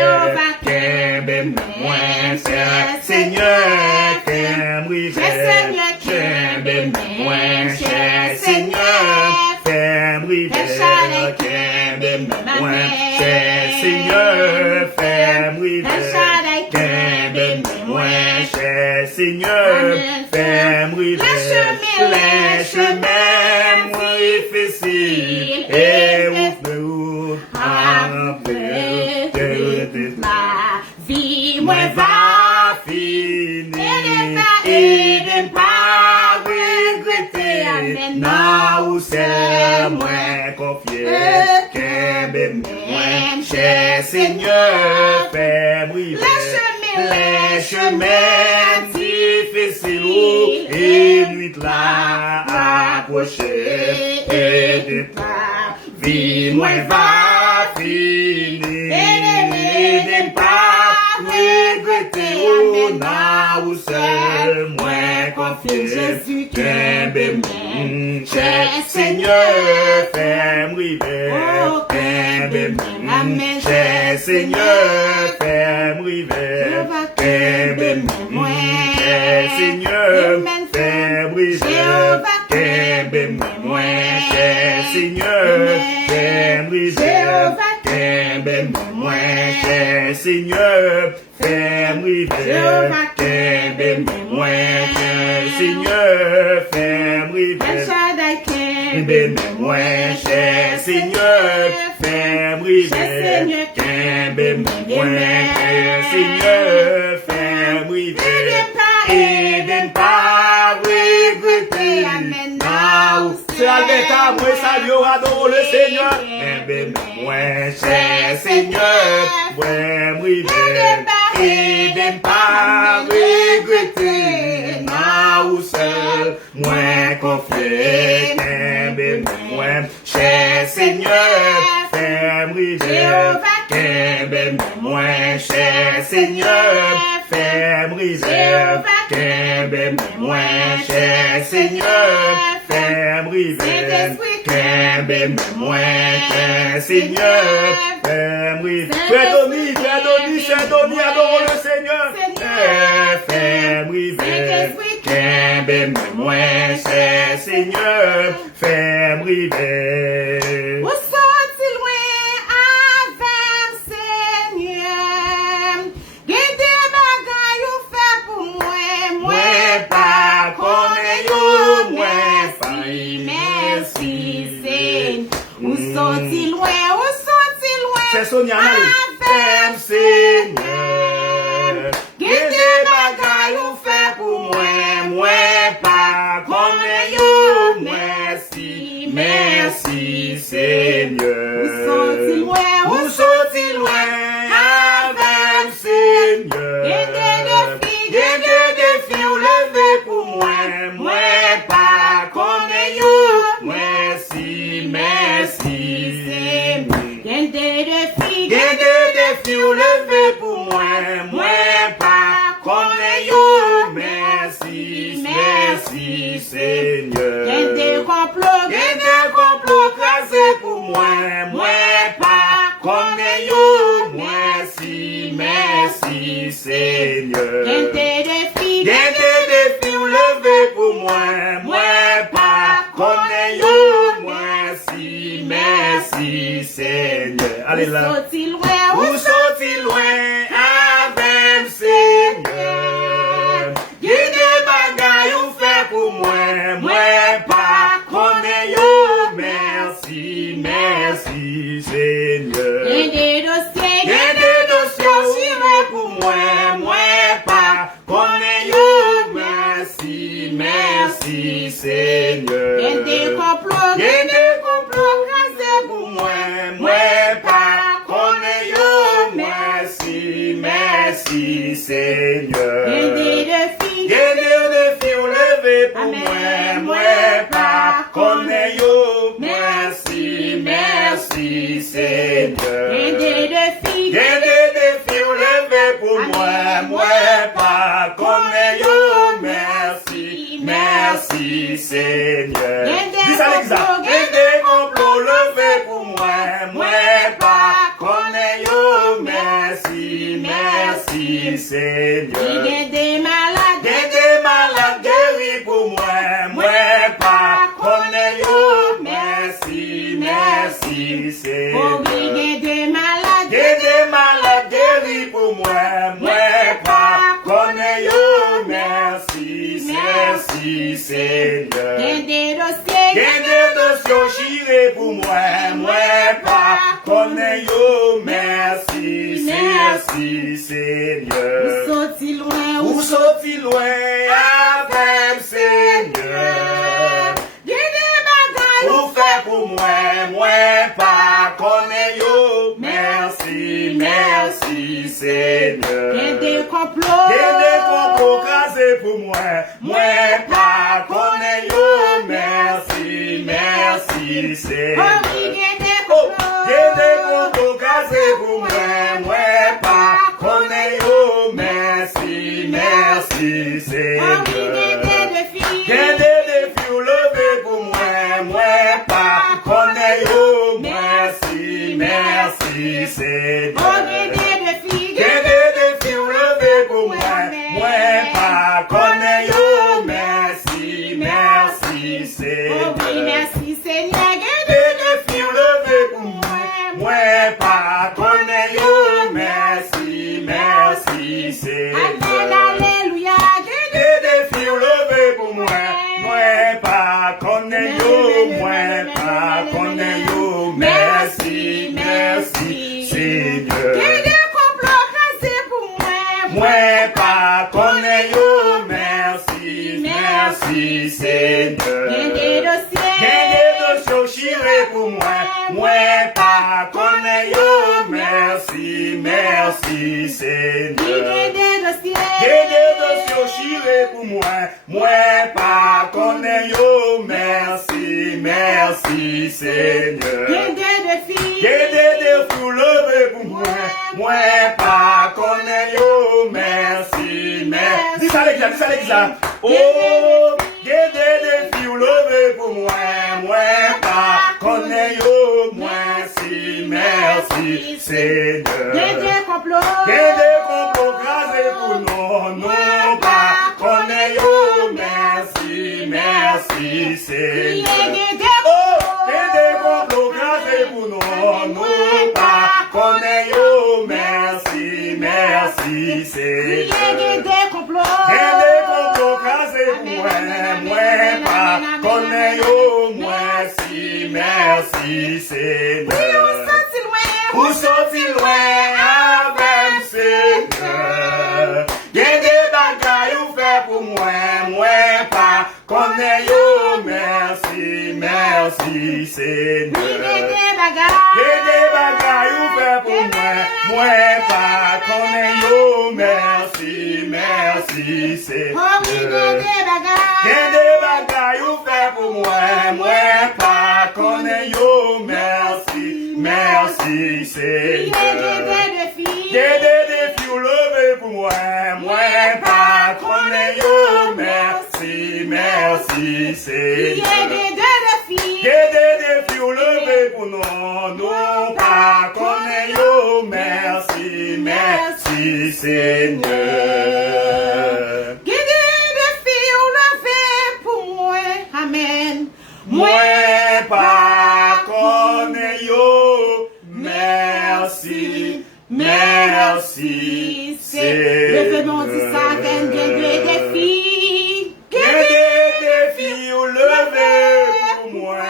Kembe, moi, cher Seigneur, fais m'river, Kembe, moi, cher Seigneur, fais m'river, Kembe, moi, cher Seigneur, fais m'river, Kembe, moi, cher Seigneur, fais m'river, les chemins moi difficiles et ouvre la vie, moi va finir et ne pas regretter, na ou c'est moi confier, Kembe, moi, cher Seigneur, fais m'river, les chemins difficiles et nuit la approcher et de ta vie, moi va finir et ne pas regretter, oh, na ou seul, moi confier, Kembe, cher Seigneur, fais m'river, Kembe, cher Seigneur, fais m'river, Kembe, cher Seigneur, fais m'river, Kembe, moi, cher Seigneur, fais m'river, Kembe, moi, cher Seigneur, fais m'river, Kembe, moi, cher Seigneur, fais m'river, Kembe, moi, cher Seigneur, fais m'river, Kembe, moi, cher Seigneur, fais m'river, et ne pas C'est Alberta, moi salue, adore le Seigneur. Moi, cher Seigneur, moi, rivière, aide pas regretter, ma ou seul, moi confié, moi, cher Seigneur, fais-moi rivière, moi, cher Seigneur, fais-moi rivière, moi, cher Seigneur, fais-moi rivière, moi, cher Seigneur, fais-moi rivière. Frère Doni, adore le Seigneur. Fais-moi rivière, moi, cher Seigneur, fais-moi rivière. Ou sorti loin avec Seigneur. Gen des bagailles ou fait pour moi. Moi pas connais yo, moi pas Merci Seigneur. Ou sorti loin. C'est Sonia avec Seigneur. Gen des bagailles ou fait pour moi pas connais yo, merci Seigneur. Ou sorti loin avec Seigneur. Gen des défis ou levé pour moi pas connais yo, merci Seigneur. Gen des défis ou levé pour moi pas connais yo, merci Seigneur. Gen des complots crasés pour moi pas connais yo, merci Seigneur. Gen des défis ou levé pour moi pas connais yo, merci Seigneur. Allez là. Ou sorti loin avec Seigneur. Y'a des bagailles ou fait pour moi pas connais yo, merci Seigneur. Gen des dossiers j'irai pour moi pas connais yo, merci Seigneur. Gen des complots crasés pour moi pas connais yo, merci Seigneur. Gen des défis défis ou levé pour moi pas connais yo, merci Seigneur. Gen des défis défis ou levé pour moi pas connais yo, merci Seigneur. Dis ça l'exact. Des complots levés pour moi pas connais yo, merci Seigneur. Gen des malades Des malades guéris pour moi pas connais yo, merci Seigneur. Gen des malades Des malades guéris pour moi pas connais yo, merci Seigneur. Gen des dossiers dossiers chirés pour moi pas connais yo, merci Seigneur. sorti loin Ou sorti loin avec Seigneur. Gen des bagailles Ou fait pour moi pas connais yo, merci Seigneur. Gen des complots crasés pour moi pas connais yo, merci Seigneur. Gen des complots crasés pour moi pas connais yo, merci Seigneur. Gen des défis ou levé pour moi pas connais yo, merci Seigneur. Gen des défis ou levé pour moi pas connais yo, merci Seigneur. Des défis ou levé pour moi pas connais yo, merci Seigneur. Des défis ou levé pour moi pas connais yo, pas connais yo, merci Seigneur. Moi pas connais yo, merci Seigneur. Gen des dossiers chiré pour moi pas connaît yo, merci, merci Seigneur. Gede dossier chiré pour moi pas connaît yo, merci, merci Seigneur. Gede de fou levé pour moi pas connaît yo, merci, merci. Dis ça l'église, oh, gede de fou levé pour moi pas connaît yo, merci, merci Seigneur. Gede complot crasé pour nous pas connaît yo, merci, merci Seigneur. Oh, gede complot crasé pour nous pas connaît yo, merci, merci Seigneur. Gede complot crasé pour moi pas connaît yo, merci, merci Seigneur. Où sont-ils loin avec Seigneur? Y'a des bagailles ou fait pour moi pas connaît yo, merci, merci Seigneur. Y'a des bagailles ou fait pour moi pas connaît yo, merci, merci Seigneur. Y'a des bagailles ou fait pour moi pas connaît yo, merci, merci Seigneur. Y'a des défis ou levé pour moi pas connaît yo, merci, merci Seigneur. Y'a des défis ou levé pour nous pas connaît yo, merci, merci Seigneur. Amen. Moi pas connaît yo, merci, merci Seigneur. Le fait bon dit ça, qu'elle des défis. Des défis ou levé pour moi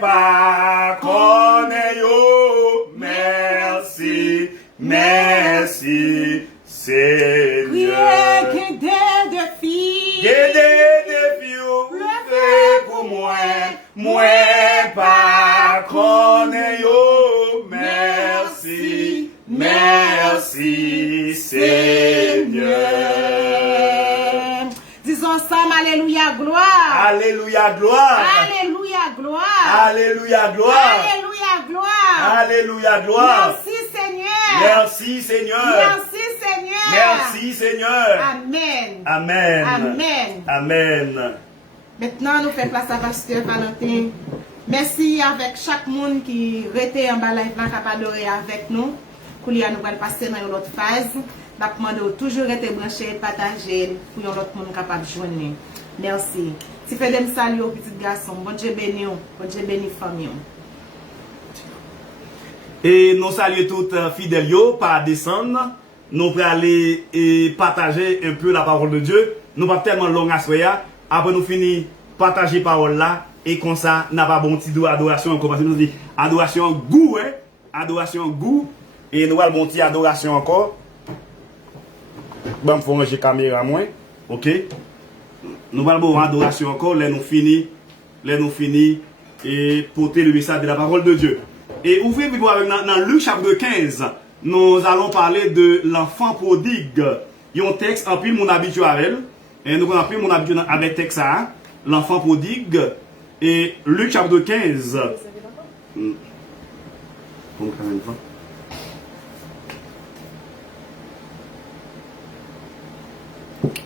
pas connaît yo, merci, merci Seigneur. Des défis ou levé pour moi pas connaît yo, merci, merci Seigneur. Disons ensemble, alléluia, gloire. Alléluia, gloire. Alléluia, gloire. Alléluia, gloire. Alléluia, gloire. Alléluia, gloire. Merci Seigneur. Merci Seigneur. Merci Seigneur. Merci Seigneur. Amen. Amen. Amen. Amen. Maintenant, nous faisons place à Pasteur Valentin. Merci avec chaque monde qui était en bas live là, capable d'adorer avec nous. Pour nous allons passer dans une autre phase. Je demande toujours être branché et partager pour que l'autre monde capable de joindre. Merci. Si vous faites des saluts aux petits garçons, bon Dieu béni, bon Dieu béni famille. Et nous saluons toutes fidèles par descendre. Nous allons aller et partager un peu la parole de Dieu. Nous pas tellement long à soya. Après nous finir partager la parole là. Et comme ça, n'a pas bon petit adoration. Comme nous dit, adoration goût, hein? Adoration goût. Et nous allons bon petit adoration encore. Bon, il faut ranger la caméra moins. Ok? Nous allons bon adoration encore. Là nous finir et porter le message de la parole de Dieu. Et ouvrez Bible avec dans Luc chapitre 15. Nous allons parler de l'enfant prodigue. Il y a un texte en pile mon habituel. Et nous avons pris mon habituel avec texte ça. L'enfant prodigue. Et Luc chapitre 15.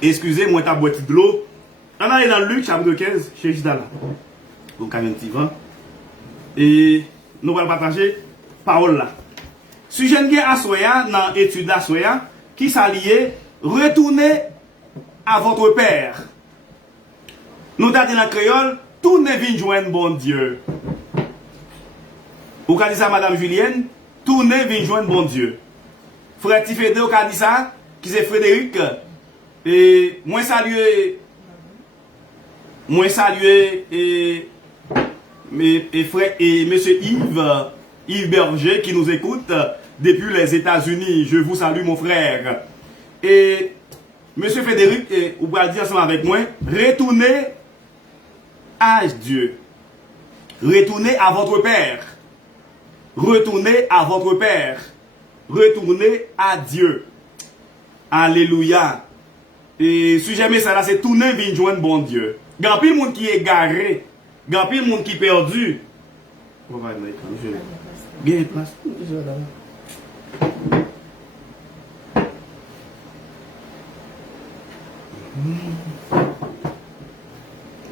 Excusez-moi, ta boîte de l'eau. On est dans Luc chapitre 15, chez Jidala. Donc, un petit vent. Et nous allons partager parole là. Sujet à soya dans l'étude à soya qui s'allie retournez à votre père. Nous avons dans créole, tournez vin joindre bon Dieu. Vous avez dit ça, Madame Julienne? Tournez vin joindre bon Dieu. Frère Tifédé, vous avez dit ça? Qui c'est Frédéric? Et moi saluer et frère et monsieur Yves Berger qui nous écoute depuis les États-Unis. Je vous salue mon frère. Et monsieur Frédéric, vous pouvez dire ensemble avec moi, retournez à Dieu. Retournez à votre Père. Retournez à votre Père. Retournez à Dieu. Alléluia. Et si jamais ça là, c'est tourner vers joindre bon Dieu. Il y a plus de monde qui est garé. Il y a plus de monde qui est perdu. On va aller il y a une place.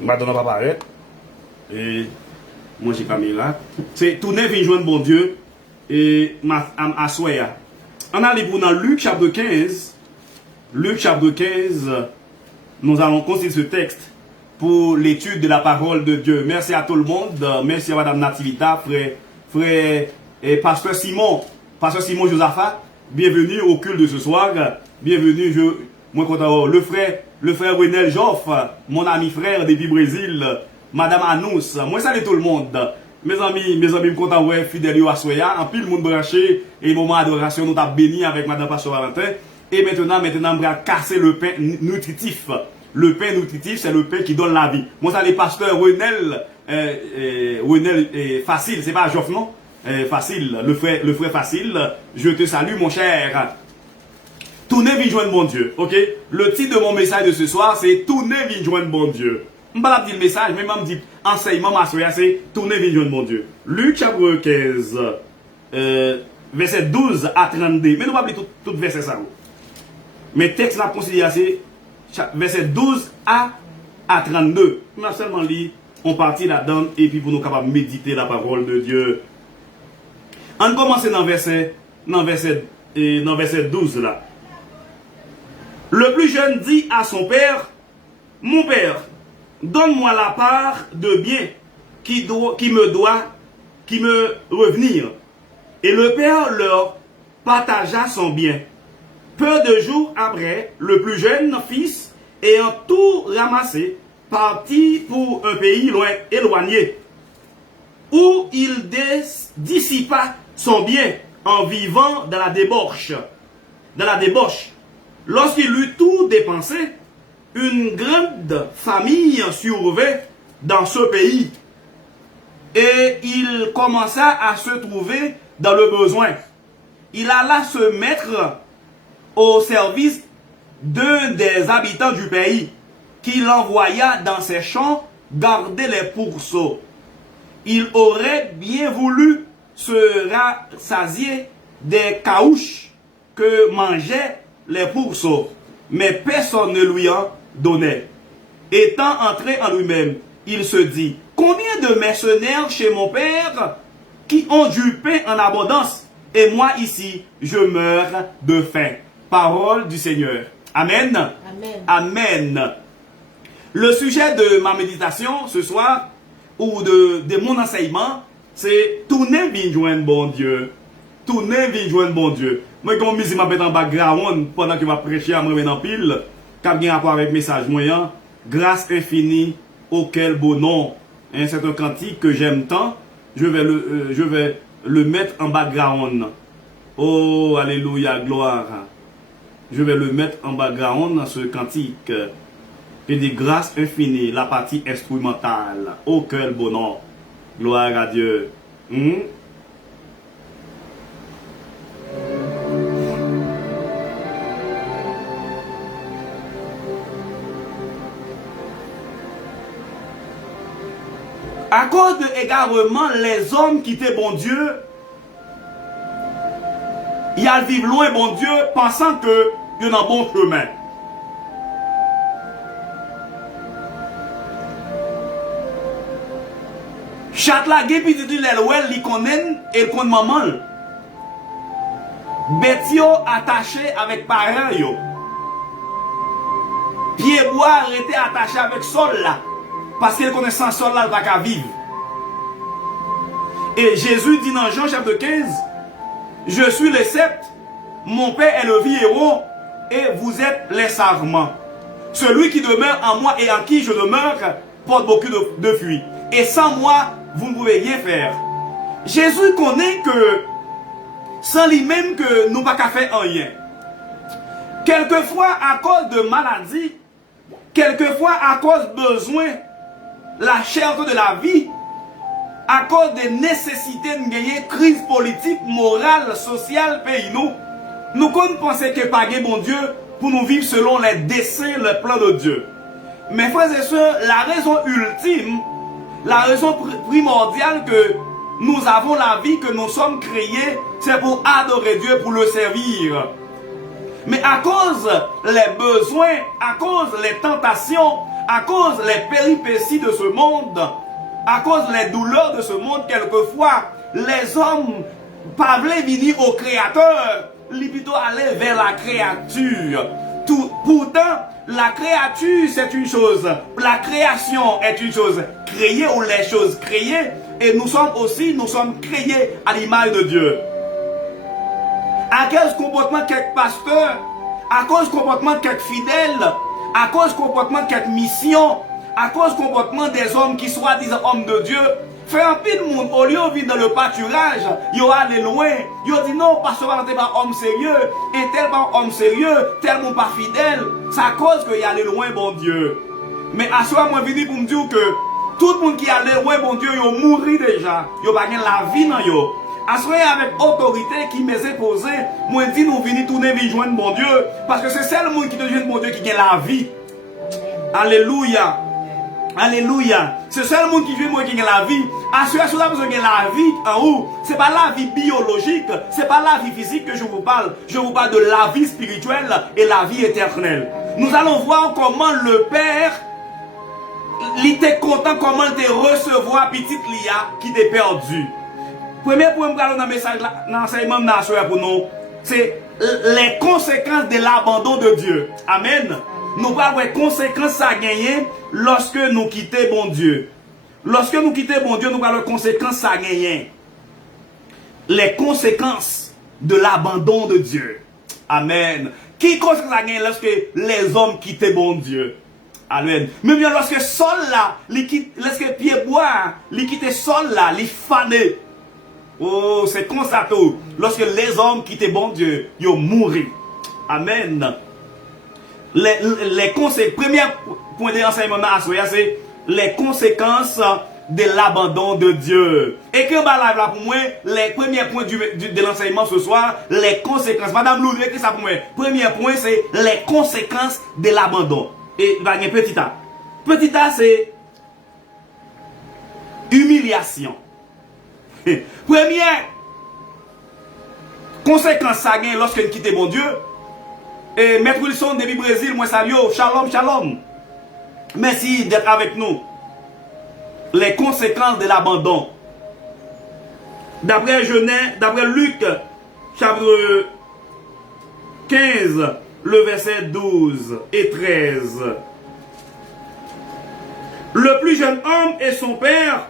Maintenant, on va parler. Et moi, j'ai Camilla. C'est tourner vers joindre bon Dieu. Et à Soya. On a les pour dans Luc chapitre 15. Luc chapitre 15. Nous allons considérer ce texte pour l'étude de la parole de Dieu. Merci à tout le monde. Merci à Madame Nativita, frère et Pasteur Simon Josaphat. Bienvenue au culte de ce soir. Bienvenue, moi content le frère Renel Joff, mon ami frère depuis Brésil, Madame Anous. Moi salue tout le monde. Mes amis, me content ouais fidèle à Soya, en pile monde branché et moment d'adoration nous t'a béni avec Madame Pasteur Valentin. Et maintenant, on va casser le pain nutritif. Le pain nutritif, c'est le pain qui donne la vie. Moi, ça, les pasteurs Renel, facile, c'est pas Joff, non? Facile, le frère facile. Je te salue, mon cher. Tournez vie joindre mon Dieu, ok? Le titre de mon message de ce soir, c'est Tournez vie joindre mon Dieu. Je ne vais pas dire le message, mais je me dis enseignement, c'est Tournez vie joindre mon Dieu. Luc chapitre 15, verset 12 à 32. Mais nous ne va pas lire tout verset ça. Mais texte là considéré c'est verset 12 à 32. On a seulement lu, on partit là-dedans et puis pour nous capables de méditer la parole de Dieu. On commence dans verset 12 là. Le plus jeune dit à son père, mon père, donne-moi la part de bien qui me revenir. Et le père leur partagea son bien. Peu de jours après, le plus jeune fils, ayant tout ramassé, partit pour un pays loin, éloigné, où il dissipa son bien en vivant dans la débauche. Lorsqu'il eut tout dépensé, une grande famille survint dans ce pays. Et il commença à se trouver dans le besoin. Il alla se mettre au service d'un des habitants du pays, qui l'envoya dans ses champs garder les pourceaux. Il aurait bien voulu se rassasier des caouches que mangeaient les pourceaux, mais personne ne lui en donnait. Étant entré en lui-même, il se dit, combien de mercenaires chez mon père qui ont du pain en abondance, et moi ici, je meurs de faim. Parole du Seigneur. Amen. Amen. Amen. Le sujet de ma méditation ce soir, ou de mon enseignement, c'est tourner bien joindre bon Dieu. Tourner bien joindre bon Dieu. Moi, quand je m'appelle en background, pendant que je vais prêcher à moi en pile, quand il y a rapport avec le message moyen, grâce infinie, auquel beau nom. Hein, c'est un cantique que j'aime tant. Je vais le mettre en background. Oh, alléluia, gloire. Je vais le mettre en background dans ce cantique. Et des grâces infinies, la partie instrumentale. Oh, quel bonheur. Gloire à Dieu. À cause de égarement, les hommes quittaient bon Dieu. Ils vivent loin bon Dieu, pensant que ils ont un bon chemin. Chaque la gué petit dit l'ouel li konnen et kon maman. Betio attaché avec parents yo. Pied bois était attaché avec sol là. Parce qu'il connaît sans sol là, il va pas vivre. Et Jésus dit dans Jean chapitre 15, je suis le sceptre, mon Père est le vigneron, et vous êtes les sarments. Celui qui demeure en moi et en qui je demeure porte beaucoup de fruits. Et sans moi, vous ne pouvez rien faire. Jésus connaît que sans lui-même que nous ne pouvons pas faire rien. Quelquefois à cause de maladie, quelquefois à cause de besoin, la cherté de la vie, à cause des nécessités de gagner crise politique, morale, sociale, pays nous pensons que pas bon Dieu pour nous vivre selon les desseins, le plan de Dieu. Mais frères et sœurs, la raison ultime, la raison primordiale que nous avons la vie, que nous sommes créés, c'est pour adorer Dieu, pour le servir. Mais à cause les besoins, à cause les tentations, à cause les péripéties de ce monde, à cause les douleurs de ce monde, quelquefois, les hommes parlent venir au Créateur, ils plutôt aller vers la créature. Pourtant, la créature c'est une chose, la création est une chose, créer ou les choses créées, et nous sommes créés à l'image de Dieu. À cause du comportement de quelques pasteurs, à cause du comportement de quelques fidèles, à cause du comportement de quelques missions, à cause du comportement des hommes qui soient disant hommes de Dieu, fait un peu de monde, au lieu de vivre dans le pâturage, ils vont aller loin, ils vont dire non, parce que vous n'êtes pas homme sérieux, et tel pas homme sérieux, tel monde pas fidèle, ça cause qu'il y a loin, bon Dieu. Mais à ce moment, moi, je viens pour me dire que tout le monde qui allait loin, bon Dieu, ils mourent déjà, ils n'ont pas la vie dans eux. Assoyez avec autorité qui m'est imposée, moi dis nous venir tourner vers joindre mon Dieu, parce que c'est seul le monde qui te joint mon Dieu qui gagne la vie. Alléluia. Alléluia. C'est seul le monde qui joue moi qui gagne la vie. Assurez vous avez besoin de la vie en haut. C'est pas la vie biologique, c'est pas la vie physique que je vous parle. Je vous parle de la vie spirituelle et la vie éternelle. Nous allons voir comment le Père, il était content comment il te recevoir petite Lia qui t'est perdu. Premier point dans le message, dans l'enseignement national pour nous, c'est les conséquences de l'abandon de Dieu. Amen. Nous parlons des conséquences à gagner lorsque nous quittons bon Dieu. Lorsque nous quittons bon Dieu, nous parlons des conséquences à gagner. Les conséquences de l'abandon de Dieu. Amen. Qui conséquences à gagner lorsque les hommes quittent bon Dieu? Amen. Même lorsque sol là, lorsque pied bois, il quitte sol là, il fané. Oh, c'est comme ça tout. Lorsque les hommes quittent bon Dieu, ils mourent. Amen. Les conséquences, premier point d'enseignement c'est les conséquences de l'abandon de Dieu. Et que là pour moi, les premiers points de l'enseignement ce soir, les conséquences. Madame Loulou, écrit ça pour moi. Premier point, c'est les conséquences de l'abandon. Et il y a un petit A. Petit A, c'est humiliation. Première conséquence ça gagne lorsque nous quittons mon Dieu. Et Maître Wilson depuis Brésil, moi salue, shalom, shalom. Merci d'être avec nous. Les conséquences de l'abandon. D'après Luc, chapitre 15, le verset 12 et 13. Le plus jeune homme et son père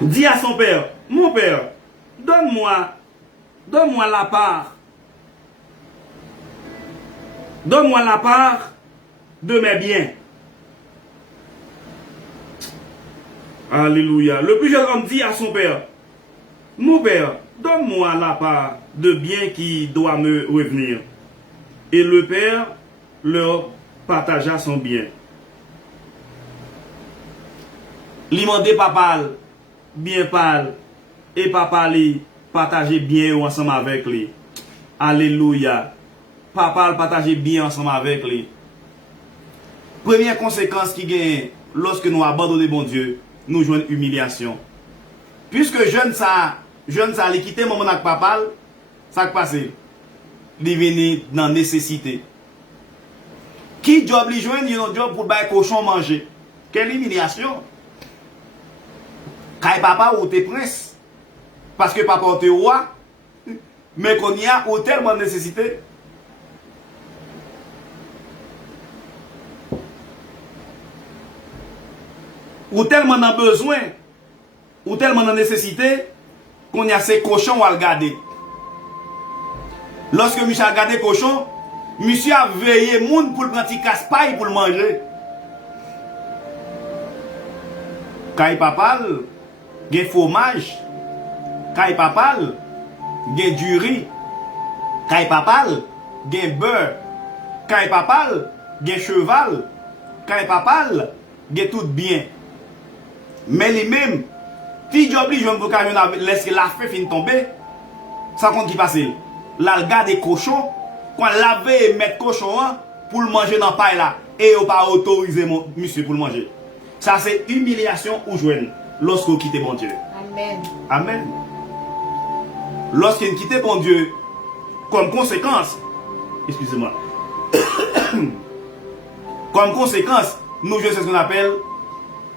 dit à son père, mon père, donne-moi la part. Donne-moi la part de mes biens. Alléluia. Le plus jeune homme dit à son père, mon père, donne-moi la part de biens qui doit me revenir. Et le père leur partagea son bien. Li mandé papa bien parle et papa li partager bien ensemble avec lui. Alléluia. Papa partager bien ensemble avec lui. Première conséquence qui gagne lorsque nous abandonnons bon Dieu, nous jouons une humiliation. Puisque jeune ça les quitter maman avec papa, ça qui passe, il vient dans nécessité. Qui job li joindre un job pour bailler cochon manger. Quelle humiliation. Quand papa ou t'es prince, parce que papa t'es roi, mais qu'on y a tellement de nécessité. Ou tellement de besoin, ou tellement de nécessité, qu'on y a ces cochons à regarder. Lorsque Michel a regardé cochon, monsieur a veillé moun pour le prendre casse-paille pour le manger. Quand papa, il y a fromage. Quand papa, il y a du riz. Quand papa, il y a beurre. Quand papa, il y a cheval. Quand papa, il y a tout bien. Mais lui-même, si j'oblige un vocation à laisser la fée fin tomber, ça compte qui passe. Là, le gars des cochons, quand laver et mettre cochon pour le manger dans la paille là, et on pas autoriser monsieur pour le manger. Ça c'est humiliation ou joindre lorsque vous quittez bon Dieu. Amen. Amen. Lorsque vous quittez bon Dieu, comme conséquence, excusez-moi, comme conséquence, nous jouons ce qu'on appelle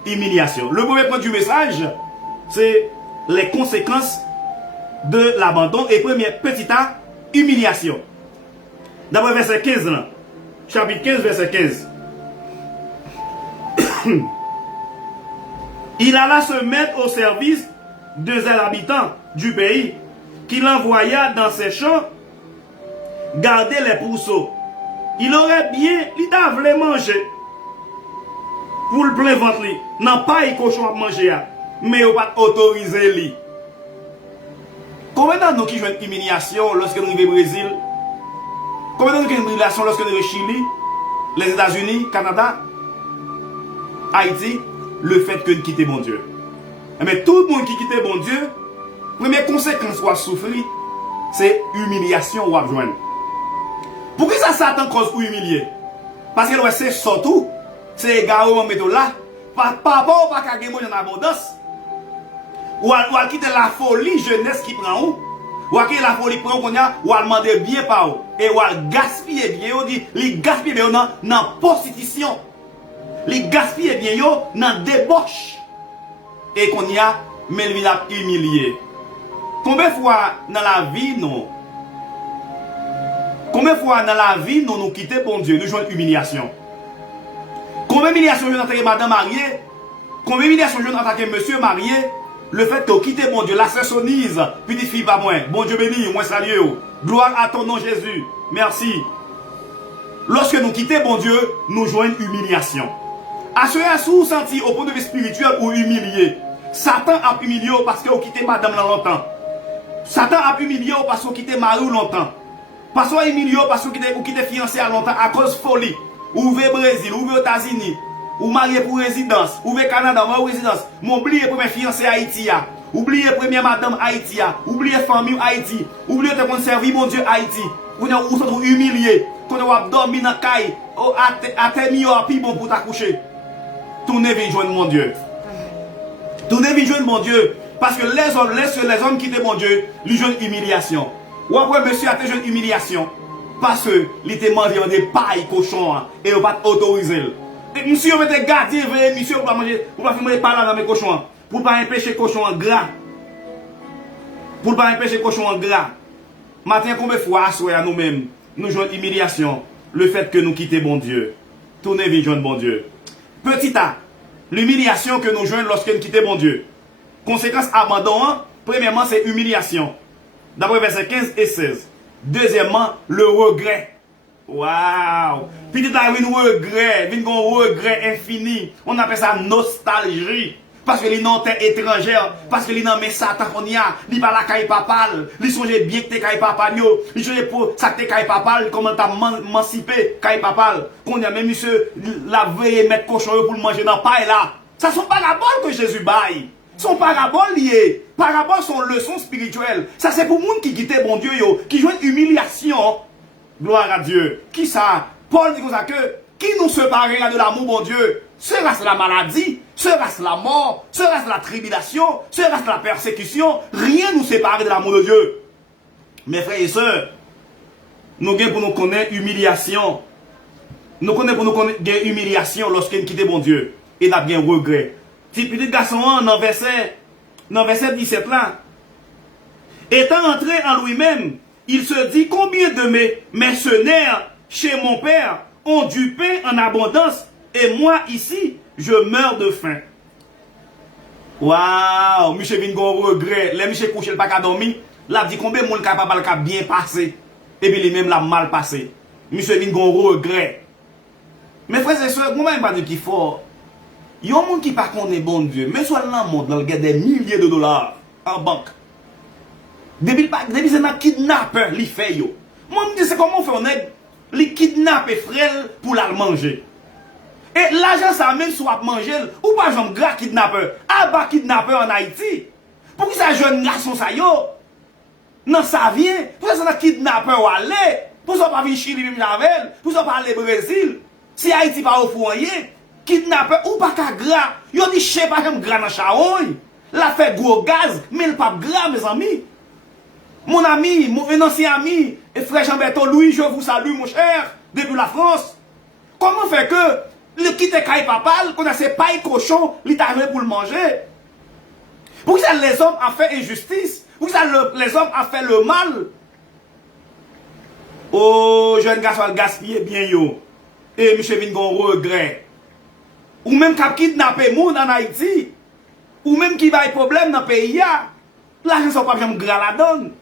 humiliation. Le premier point du message, c'est les conséquences de l'abandon. Et premier petit A, humiliation. D'abord verset 15 là. Chapitre 15, verset 15. Il alla se mettre au service des habitants du pays, qu'il envoya dans ses champs garder les pourceaux. Il aurait bien, il devait manger pour le plein ventre. Non pas il cochon à manger, mais il n'a pas autorisé lui. Combien d'entre nous qui jouent une humiliation lorsque nous arrivons au Brésil? Combien d'entre nous qui jouent une humiliation lorsque nous arrivons au Chili, les États-Unis, Canada, Haïti? Le fait que nous quittons bon Dieu. Mais tout le monde qui quitte bon Dieu, la première conséquence qu'on souffrir, c'est humiliation ou joindre. Pourquoi ça Satan cause ou humilier? Parce que c'est surtout, c'est les gars qui mettent là, par rapport à pas gagner en abondance. Ou à quitter la folie jeunesse qui prend ou à quitter la folie prend qu'on a, ou à demander bien par où, et ou à gaspiller bien, on dit, les gaspiller bien dans la prostitution. Les gaspiller bien yo dans débauche. Et qu'on y a, mais il a humilié. Combien de fois dans la vie nous, nous quittons bon Dieu, nous jouons une humiliation. Combien d'humiliations nous attaqué madame mariée? Combien d'humiliations nous attaqué monsieur marié? Le fait que vous quittez bon Dieu, la saisonnise, petite fille pas moins. Bon Dieu béni, moi salue. Gloire à ton nom Jésus. Merci. Lorsque nous quittons bon Dieu, nous jouons une humiliation. À ce moment où vous sentez au point de vue spirituel ou humilié, Satan a humilié parce que vous quittez madame longtemps. Satan a humilié parce que vous quittez mari longtemps. Parce que vous humilié parce que vous quittez fiancé à longtemps à cause de folie. Ou vous Brésil, ou vous États-Unis, ou marié pour résidence, ou vous Canada, ou résidence. M'oubliez premier fiancé Haïti. Oubliez première madame Haïti. Oubliez famille Haïti. Oubliez de conserver mon Dieu Haïti. Vous êtes humilié. Quand vous avez dormi dans la caille, à terminer à plus bon pour t'accoucher. Tournez vers joindre mon Dieu. Tournez vers joindre mon Dieu. Parce que les hommes qui étaient mon Dieu, ils jouent une humiliation. Ou après, monsieur a fait une humiliation. Parce qu'il était mangé des pailles cochons et il n'a pas autorisé. Monsieur, vous êtes gardé, monsieur, vous ne manger, vous ne faire manger pas dans mes cochons. Pour ne pas empêcher les cochons en gras. Pour ne pas empêcher les cochons en gras. Maintenant, combien de fois à nous-mêmes, nous jouons une humiliation. Le fait que nous quittons bon Dieu. Tournez vers joindre bon Dieu. Petit A, l'humiliation que nous jouons lorsque nous quittons bon Dieu. Conséquence abandon, premièrement, c'est humiliation. D'abord, versets 15 et 16. Deuxièmement, le regret. Waouh! Puis tu as un regret, un regret infini. On appelle ça nostalgie. Parce que les noms étrangères, parce que les noms mais Satan qu'on y a, ils parlent à caille papal, ils sont bien que t'es caille papal, ils sont pour ça que t'es caille papal, comment t'as emancipé caille papal, qu'on y a même monsieur laver et mettre cochon pour manger dans paille là. Ça sont paraboles que Jésus baille. Sont paraboles liées. Paraboles sont leçons spirituelles. Ça c'est pour monde qui quitte bon Dieu yo, qui joue une humiliation. Gloire à Dieu. Qui ça? Paul dit comme ça que qui nous séparera de l'amour bon Dieu? Sera-ce la maladie? Sera-ce la mort? Sera-ce la tribulation? Sera-ce la persécution? Rien nous sépare de l'amour de Dieu. Mes frères et sœurs, nous avons pour nous connaître humiliation. Nous connaissons pour nous connaître humiliation lorsqu'on quitte bon Dieu. Et nous avons bien regret. Si petit garçon dans verset 17 là, étant entré en lui-même, il se dit combien de mes mercenaires chez mon père ont du pain en abondance et moi ici je meurs de faim. Waouh, monsieur vient gon regret, les monsieur couché le pas qu'à dormir, là dit combien monde capable qu'a bien passé et puis lui même l'a mal passé. Monsieur vient gon regret. Mes frères et sœurs, moi même pas dire qu'il faut. Il y a un monde qui pas connaît bon Dieu, mais soit dans le monde dans le des milliers de dollars en banque. Depuis c'est un kidnappeur li fait yo. Moi me dit c'est comment on fait on est li kidnapper frère pour la manger. Et l'argent, ça même soit manger, ou pas j'en gras kidnappeur. Ah bah kidnappeur en Haïti. Pour qui ça jeune garçon ça yo? Non, ça vient. Pour ça, ça kidnappeur ou aller. Pour ça, pas venir Chili, même Javel. Pour ça, pas aller Brésil. Si Haïti pas au foyer, kidnappeur ou pas qu'à gras. Yo dit, je sais pas, j'aime gras dans chaouille. La fait gros gaz, mais le pas gras, mes amis. Mon ami, un ancien ami, et frère Jean-Bertrand Louis, je vous salue, mon cher, depuis la France. Comment fait que le quitte caille papal, qu'on a ses pailles cochons, il t'arrive pour le manger? Pour ça, les hommes ont fait injustice. Pour ça, les hommes ont fait le mal. Oh, jeune garçon, le gaspiller bien yo. Et monsieur vin gon regret. Ou même qui kidnappé moun en Haïti. Ou même qui va y problème dans le pays. L'argent sont pas jamais gras la donne.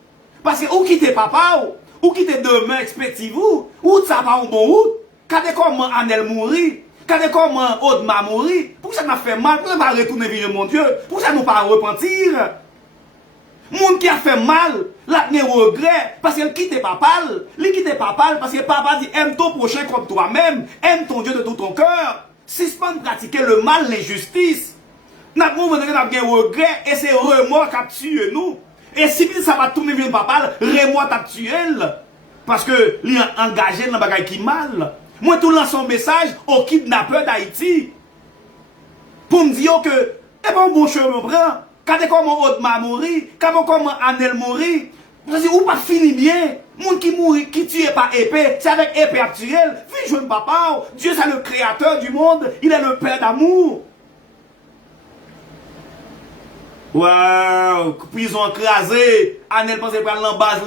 Parce que ou quitte papa ou quitte demain expective ou ça pas un bon route. Quand comment Anel mourir. Quand comment Audma mourir. Pour ça m'a fait mal. Pour ça m'a retourné vers mon Dieu. Pour ça nous pas repentir. Moun qui a fait mal, la ne regret, parce qu'il quitte papa, il quitte papa, parce que papa dit aime ton prochain comme toi-même, aime ton Dieu de tout ton cœur, suspend de pratiquer le mal, l'injustice. Nous avons regret, et c'est remords qui a tué nous. Et si ça va tourner vers papa, remords t'a tué, parce que il est engagé dans le bagage qui mal. Moi, tout lance son message au kidnappeur d'Haïti, pour me dire que, eh ben, bon chemin prend. Quand comment Audma mourir, quand comment Anel mourir, ou pas fini bien. Moun qui mourit, qui tue par épée, c'est avec épée actuelle. Fille jeune papa, Dieu c'est le créateur du monde, il est le père d'amour. Waouh, prison écrasée, Anel pensait pas l'embase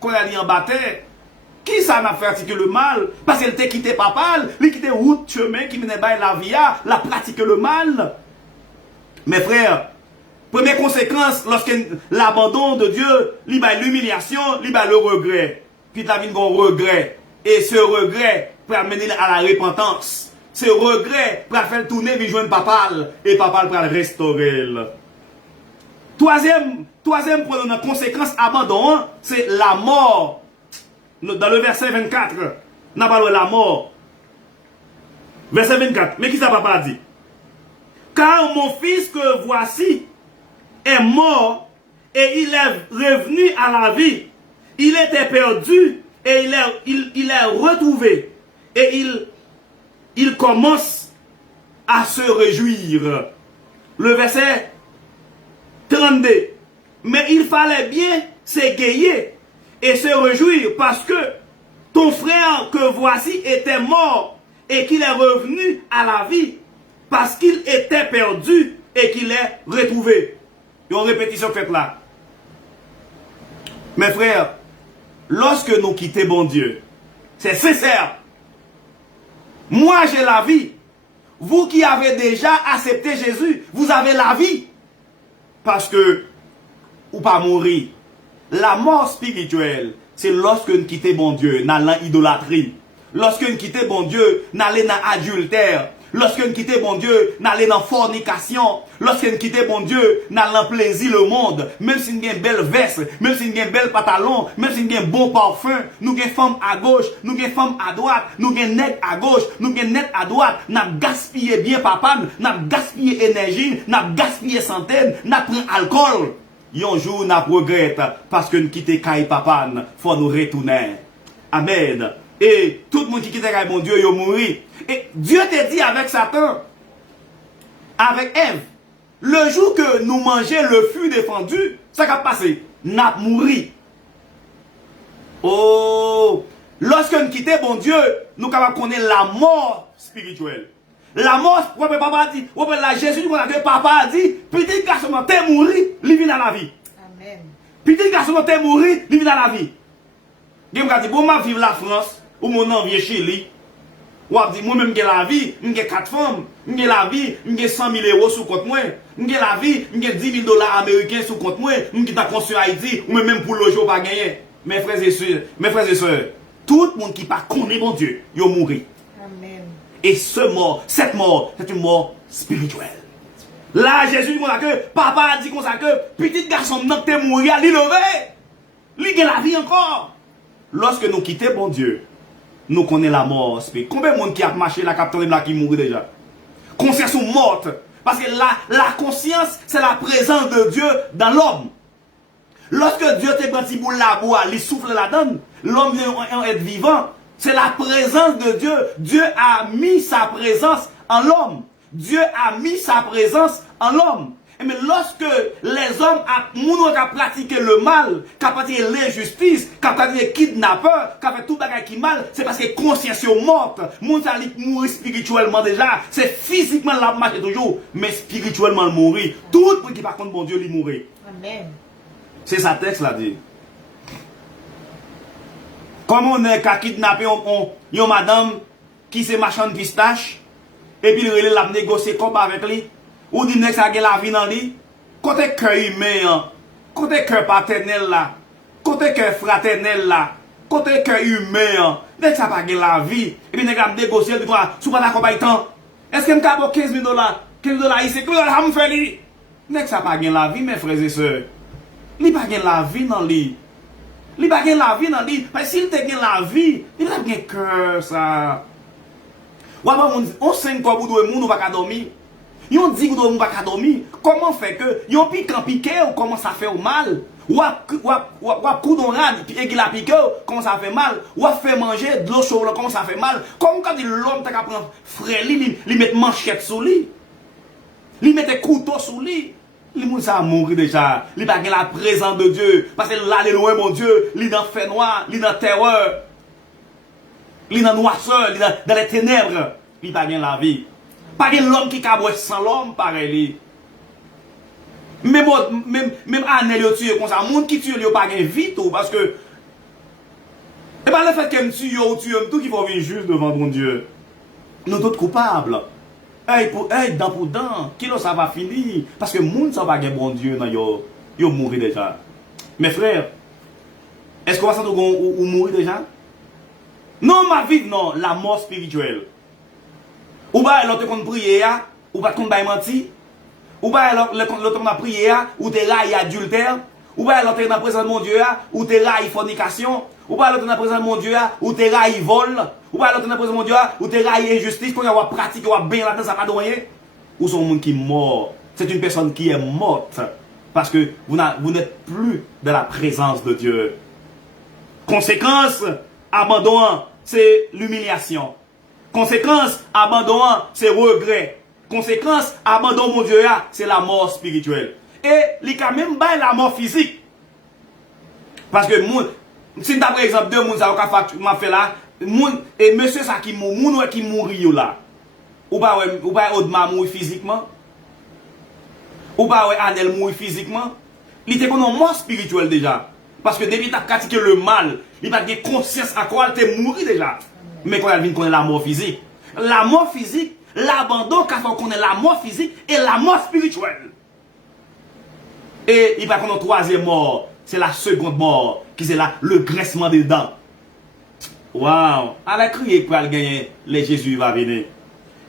qu'on a dit en bataille. Qui ça n'a fait que le mal? Parce qu'elle t'a quitté papa, il quitté route, chemin qui menait by la via, la pratique le mal. Mes frères, première conséquence, lorsque l'abandon de Dieu, il y a l'humiliation, il y a le regret. Puis la vie a un regret. Et ce regret peut amener à la repentance. Ce regret peut faire tourner vers joindre papa. Et papa peut le restaurer. Troisième conséquence abandon, c'est la mort. Dans le verset 24, on a parlé de la mort. Verset 24. Mais qui ça papa dit? Car mon fils que voici est mort et il est revenu à la vie. Il était perdu et il est retrouvé. Et il commence à se réjouir. Le verset 32. Mais il fallait bien s'égayer et se réjouir parce que ton frère que voici était mort et qu'il est revenu à la vie parce qu'il était perdu et qu'il est retrouvé. Une répétition faite là. Mes frères, lorsque nous quittons bon Dieu, c'est sincère. Moi j'ai la vie. Vous qui avez déjà accepté Jésus, vous avez la vie. Parce que, ou pas mourir. La mort spirituelle, c'est lorsque nous quittons bon Dieu, dans l'idolâtrie. Lorsque nous quittons bon Dieu, nous allons dans l'adultère. Lorsque nous quittons bon Dieu, nous allons dans la fornication. Lorsque nous quittons bon Dieu, nous allons dans plaisir le monde. Même si nous avons une belle veste, même si nous avons un bel pantalon, même si nous avons un bon parfum, nous avons une femme à gauche, nous avons une femme à droite, nous avons un net à gauche, nous avons un net à droite. Nous avons gaspillé bien papa, nous avons gaspillé énergie, nous avons gaspillé santé, nous avons pris alcool. Un jour, nous regrettons parce que nous quittons Kaï papa, il faut nous retourner. Amen. Et tout le monde qui quitte mon Dieu, il mourir. Et Dieu te dit avec Satan, avec Ève, le jour que nous mangeons le fruit défendu, ça va passer. Nous mourir. Oh! Lorsque nous quittons bon Dieu, nous allons connaître la mort spirituelle. La mort, papa dit, la Jésus, papa a dit, petit garçon, t'es mourir, il vient dans la vie. Amen. Petit garçon, t'es mourir, il vient dans la vie. Je me dis, bon, je vis la France, ou mon nom vient Chili. Ou dit, moi-même, j'ai la vie, j'ai 4 femmes, j'ai la vie, j'ai 100 000 euros sous compte moi, j'ai la vie, j'ai 10 000 $ américains sous compte moi, j'ai ta construit Haïti, ou même pour loger, pas gagner. Mes frères et sœurs, tout le monde qui pas connaît mon Dieu, il mourir. Amen. Et cette mort, c'est une mort spirituelle. Là, Jésus dit que papa a dit comme ça que petit garçon n'a pas mourir, il levé. Il a la vie encore. Lorsque nous quittons bon Dieu, nous connaissons la mort spirituelle. Combien de monde qui a marché la capitaine là qui mourit déjà? Conscience ou morte. Parce que la conscience, c'est la présence de Dieu dans l'homme. Lorsque Dieu te bâti pour la boire, il souffle la donne, l'homme vient être vivant. C'est la présence de Dieu. Dieu a mis sa présence en l'homme. Dieu a mis sa présence en l'homme. Mais lorsque les hommes ont pratiqué le mal, qui ont pratiqué l'injustice, qui ont pratiqué le kidnappeur, qui ont fait tout bagage qui mal, c'est parce que conscience est morte. Moun sa li mourir spirituellement déjà. C'est physiquement la marche toujours, mais spirituellement mourir. Tout le qui par contre bon Dieu lui mourir. Amen. C'est ça texte là dit. Comment on est qu'à kidnapper une madame qui se marchande pistache et puis il a négocié comme avec lui. Ou dit que ça a la vie dans lui. Côté cœur humain, côté cœur paternel là, côté cœur fraternel là, côté cœur humain, dès que ça pas la vie, et puis a négocié, il dit sous pas d'accord pas temps. Est-ce que me capable $15 000 $15 ici, que ça me fait lui. Dès que ça pas la vie mes frères et sœurs. Il pas la vie dans lui. Il pas la vie dans lui, mais s'il te gagne la vie, il pas gagne cœur ça. On sait quoi pour deux monde ou pas dormir. Yon dit que vous ne pouvez pas dormir. Comment fait que yon piqué ou commence à faire mal? Ou coup d'on rade et la piqué comment ça fait mal? Ou fait manger de l'eau chaude comment ça fait mal? Comme quand l'homme t'a prendre frère lui met manchette sous lui. Lui met couteau sous lui. Les gens ça mourir déjà. Il pas la présence de Dieu parce que là il est loin mon Dieu, il dans fait noir, il dans terreur. Il dans noirceur, il dans les ténèbres. Il pas bien la vie. Pas de l'homme qui cabouet sans l'homme, pareil. Même Anel yo tue comme ça. Moun qui tue, yo pas de vie tout. Parce que. Et pas le fait qu'elle me tue, ou tue, tout qui faut venir juste devant mon Dieu. Nous tous coupables. Hey, dent pour dent. Qui ça va finir? Parce que moun ça va gagner bon Dieu, non, yo mourir déjà. Mes frères, est-ce qu'on va sentir ou mourir déjà? Non, ma vie, non, la mort spirituelle. Ou bien l'autre qu'on prier, ou pas qu'on baille menti, ou bien l'autre qu'on a prié, ou t'es raille adultère, ou bien l'autre qu'on a présent mon Dieu, ou t'es raille fornication, ou bien l'autre qu'on a présent mon Dieu, ou t'es raille vol, ou bien l'autre qu'on a présent mon Dieu, ou t'es raille injustice, qu'on a pratiqué, ou bien là-dedans, ça pas de rien. Ou sont monde qui est mort. C'est une personne qui est morte. Parce que vous n'êtes plus dans la présence de Dieu. Conséquence, abandon, c'est l'humiliation. Conséquence, abandon, c'est regret. Conséquence, abandon, mon Dieu, c'est la mort spirituelle. Et il y a même pas la mort physique. Parce que, si par exemple, deux personnes qui m'a fait là, et monsieur ça qui mourit là, ou pas Audemars mourir physiquement, ou pas Anel mourir physiquement, il était comme une mort spirituelle déjà. Parce que depuis que tu as pratiqué le mal, il n'a pas de conscience à quoi tu es mourir déjà. Mais quand elle vient connaître la mort physique, l'abandon quand on connaît la mort physique et la mort spirituelle. Et il va connaître une troisième mort, c'est la seconde mort, qui c'est le graissement des dents. Waouh! Allez crier pour aller gagner, les Jésus va venir.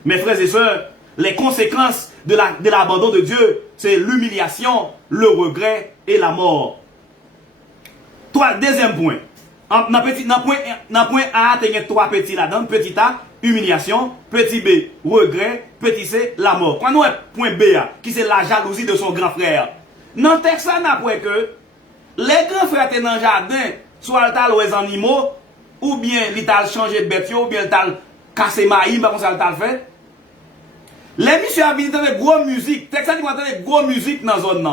Mes frères et sœurs, les conséquences de l'abandon de Dieu, c'est l'humiliation, le regret et la mort. Deuxième point. Dans point A, il y a trois petits là-dedans. Petit A, humiliation. Petit B, regret. Petit C, la mort. Quand nous avons point B, qui c'est la jalousie de son grand frère. Dans le texte, on a point que les grands frères étaient dans le jardin, soit ils ont les animaux, ou bien ils ont changé de bête, ou bien ils ont cassé maïs, mais comme ça, ils ont fait. Les messieurs ont de gros musique. Texte, ils ont de gros musique dans la zone.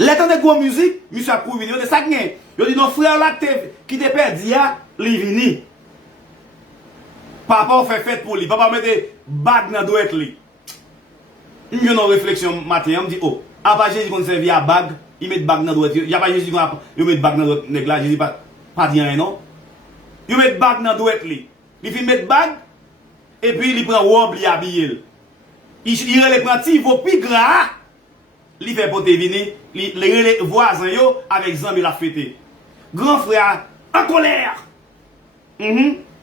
Les temps de gros musique, monsieur a prouvé, il dit ça qui il dit nos frères là qui te perdu, il vini. Papa fait fête pour lui, papa mette bague dans doit lui. Il y a une réflexion matin, il me dit oh, après Jésus qu'on servi à bague, il met bague dans doit. Il y a pas Jésus il met bague dans doit nèg là, Jésus pas dit rien non. Il met bague dans doit lui. Il fait mettre bague et puis il prend robe li habiller. Il le prend ti vaut plus gras. Il fait pour te venir, les voisins yo avec Zambi la fêté. Grand frère en colère.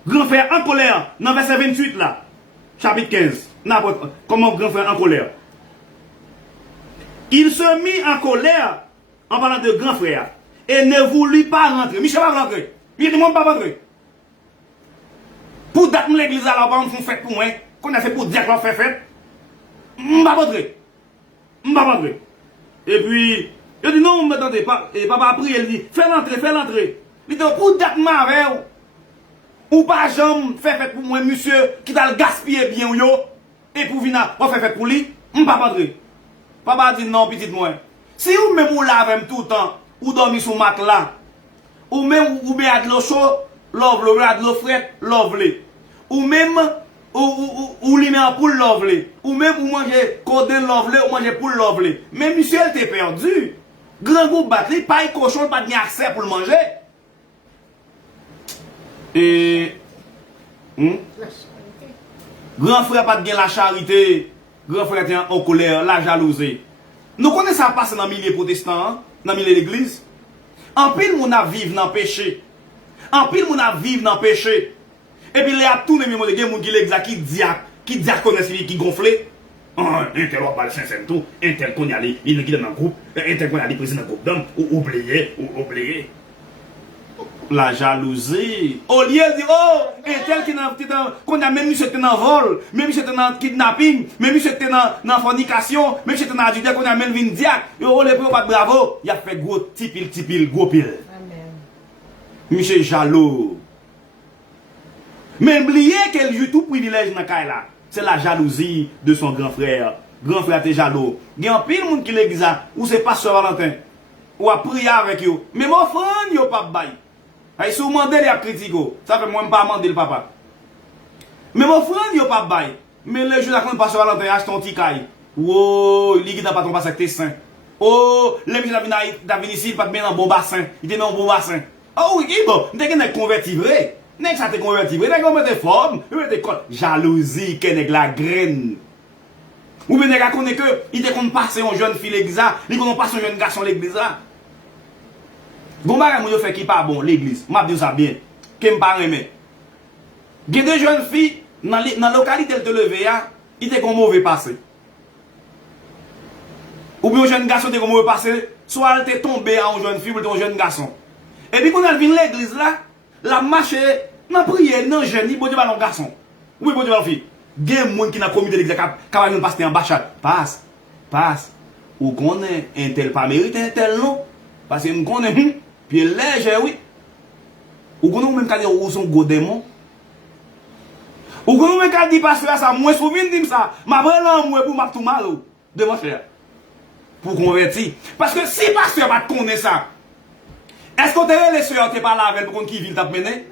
Grand frère en colère. Dans verset 28 là. Chapitre 15. Comment grand frère en colère. Il se mit en colère en parlant de grand frère. Et ne voulut pas rentrer. Michel va rentrer. Il ne demande pas rentrer. Pour date l'église à la bande font fête pour moi. Qu'on a fait pour dire qu'on fait fête. M'pas rentrer. M'pas rentrer. Et puis, il dit non, m'attendez pas. Et papa a prié, il dit, fais l'entrée, fais l'entrée. Il dit, pour date ma avec ou pas jamais faire fête pour moi, monsieur, qui t'a le gaspillé bien yo. Et pour venir, on fait fête pour lui. M'pas rentrer. Papa a dit non, petit moi. Si vous même vous lavez tout le temps, ou dormez sous matelas, ou même vous mettez de l'eau chaude, love-le, de l'eau fraîche, love-le. Ou même, ou lui met en poule, love-le. Ou même vous mangez codé, love-le, ou mangez poule, love-le. Mais monsieur, elle t'est perdu. Grand groupe battu, pas de cochon, pas de accès pour le manger. Et. Grand frère pas de la charité. Grand frère est en colère, la jalousie. Nous connaissons ça passer dans le milieu protestant, dans le milieu de l'église. En pile, on a vivre dans le péché. En pile, on a vivre dans le péché. Et puis, il y a tout le monde qui diaconne, qui gonfle. Un tel va parler sincère tout. Un tel qu'on y a il est dans le groupe. Un tel qu'on y a président du groupe d'hommes. Ou oublié. La jalousie. Au lieu de dire, oh, un tel qu'on a même monsieur dans vol, même monsieur dans kidnapping, même monsieur dans fornication, même monsieur dans adultère qu'on a même vin diac. Yo, le pas bravo. Il a fait gros tipil, gros pile. Amen. Monsieur jaloux. Mais oubliez qu'elle joue tout privilège dans la là. C'est la jalousie de son grand frère. Grand frère t'es jaloux. Il y a un pile monde qui l'église ou c'est pasteur Valentin. Ou a prier avec eux. Mais mon frère, yo pas bail. Si vous demandez, il y a critique. Ça fait moi pas demander le papa. Mais mon frère, il n'y a pas de bail. Mais le jour où le pasteur Valentin achète ton petit caille. Oh, il n'a pas ton bassin tes seins. Oh, le monsieur David ici, il pas bien dans bon bassin. Il est dans bon bassin. Oh oui, bon, il est converti vrai. N'est-ce pas converti vrai? Il est forme. Il est jalousie, il est la graine. Ou bien il connaît que il est passer un jeune fille l'église, il est passer un jeune garçon l'église. Bon bagay moun yo fait qui pas bon l'église. M'a dit ça bien. Que m'pa remet. Il y a des jeunes filles dans la localité de lever, ils étaient comme mauvais passé. Ou bien un jeune garçon était comme mauvais passé, soit elle était tombée à un jeune fille ou un jeune garçon. Et puis quand elle vient l'église là, la marche n'a prié non jeune, ni bon Dieu ballon garçon. Oui bon Dieu ballon fille. Il y a des gens qui n'a commis de l'église capable de passer en bachade. Passe. Ou connaît un tel pas mérite un tel non parce que nous connaît puis léger, oui. Ou qu'on même qu'à dire où sont gros démons. Ou qu'on même qu'à dire parce que ça, moi, souvent, dit ça. Ma vraie moi, pour m'a tout mal, de mon frère. Pour convertir. Parce que si pasteur va te connaître ça, est-ce qu'on t'a les soeurs, t'es pas là avec pour qui ville t'a mené?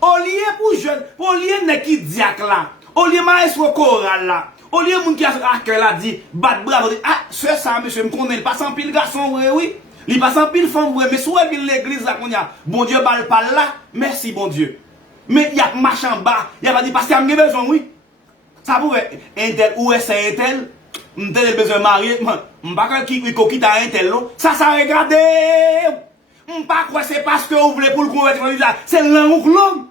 Au lieu pour jeune, au lieu de qui diac là, au lieu maestro choral là, au lieu de qui a cœur là dit, bat bravo, ah, soeur ça, monsieur, me connaît, pas sans pile garçon, oui. Il passe en pile femme, mais soit l'église là qu'on y a, bon Dieu parle pas là, merci bon Dieu. Mais il y a marche en bas, il y a pas dit parce qu'il y a besoin, oui. Ça pourrait, un tel, ou est-ce un tel, un tel besoin de marier, je pas qui quitte à un tel, ça regardez. Je pas quoi c'est parce que vous voulez pour le convertir, c'est l'anglais.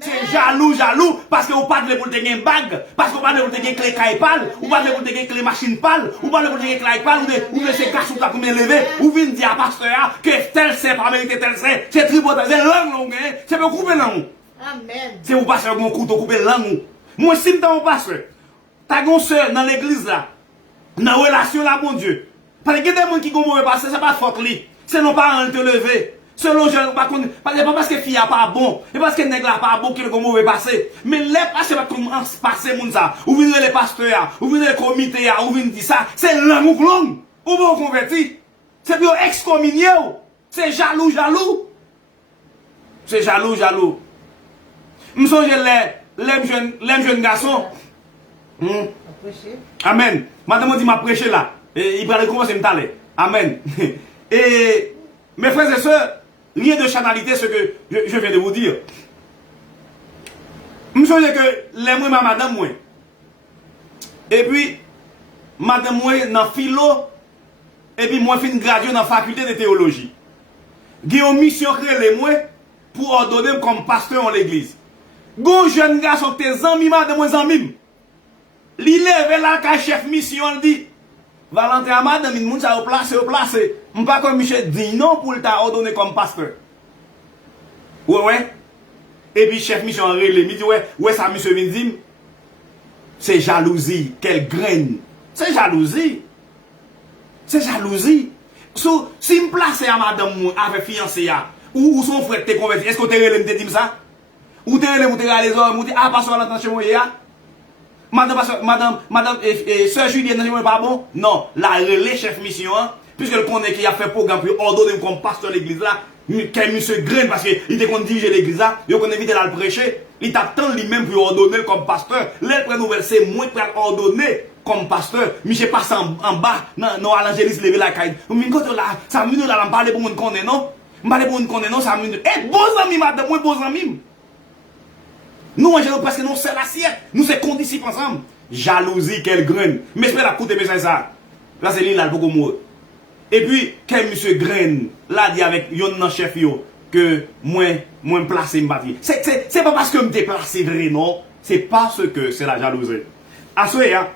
C'est jaloux, parce que vous parlez pour te gagner une bague, parce que vous parlez pour te gagner clé caille-pâle, vous parlez pour te gagner clé machine-pâle, vous parlez pour te gagner clé pâle, ou de ces garçons qui ont levé, ou venez dire à pasteur que tel c'est pas mérité, tel c'est tripoté, c'est langue, c'est pour couper langue. Amen. C'est vous passer avec mon couteau couper langue. Moi, si je suis pasteur, t'as une soeur dans l'église là, dans la relation là, mon Dieu. Parce que des gens qui ont mauvais passé, c'est pas faute lui, c'est nos parents te lever. Selon je ne pas parce que fille n'est pas bon, et parce que nèg là pas bon qu'il est mauvais passé. Mais les passé va comment passer moun ça. Ou venir les pasteurs, ou venir les comités, ou venir dire ça, c'est langue ou langue. Ou bon converti. C'est bio excommunié. C'est jaloux. C'est jaloux. Me songe les jeunes garçons. Amen. Madame dit m'a prêché là. Et il va commencer me parler. Amen. Et mes frères et sœurs, rien de chanalité ce que je viens de vous dire. Je me souviens que les moi, madame moi. Et puis, madame moi dans philo, et puis moi fin gradué dans la faculté de théologie. J'ai une mission créée les moi pour ordonner comme pasteur en l'église. Gon jeune garçon tes amis, madame moi amis. Li lève là chef mission dit Valentin madame moun ça au placé. M'pas comme Michel dit non pour t'a ordonné comme pasteur. Ouais. Et puis, chef mission en relé, il dit, ouais, ça, monsieur Vindim, c'est jalousie, quelle graine. C'est jalousie. C'est jalousie. So, si me place à madame avec fiancé, ou son frère te converti, est-ce que tu te dit ça? Ou tu te les hommes, ou tu ah, pas sur l'entente chez moi, madame, sœur Julienne, n'est pas bon? Non, la relais chef mission, puisque le connaît qui a fait programme pour ordonner comme pasteur l'église là, qu'un monsieur graine parce qu'il était qu'on diriger l'église là, il qu'on évite à le prêcher, il t'attend lui-même pour ordonner comme pasteur. L'être nouvelle, c'est moi qui ordonner comme pasteur. Monsieur passe en bas, non, à l'angéliste lever la caille. Mais quand là, ça minute là, on parle pour nous connaître, non? On parle pour nous connaître, non, ça minute. Eh, beaux amis, madame, moi, beaux amis. Nous, parce que nous, c'est l'assiette. Nous, c'est condisciples ensemble. Jalousie, quelle graine. Mais c'est la coûte de ça. Là, c'est l'île là, beaucoup moins. Et puis, quel monsieur graine, là, dit avec yon chef yo, que moi, placé m'bati. C'est pas parce que m'te placé vrai, non. C'est parce que c'est la jalousie. À ce moment,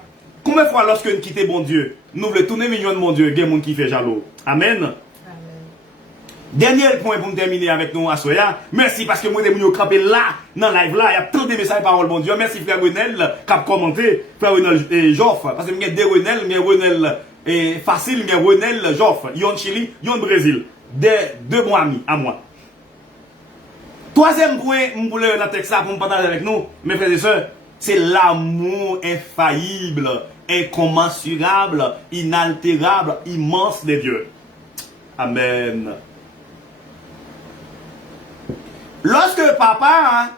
combien de fois lorsque nous quittons bon Dieu, nous voulons tourner millions de mon Dieu, il y a des gens qui fait jaloux. Amen. Dernier point pour me terminer avec nous à Soya. Merci parce que moi, je suis campé là, dans le live là. Il y a tant de messages par bon Dieu. Merci frère Renel qui a commenté. Frère Renel et Joff. Parce que il y a deux Renel, il y a Renel facile, il y a Renel Joff. Yon Chili, yon Brésil. Deux bons amis à moi. Troisième point, je voulais dans le texte là pour me partager avec nous, mes frères et sœurs, c'est l'amour infaillible, incommensurable, inaltérable, immense de Dieu. Amen. Lorsque papa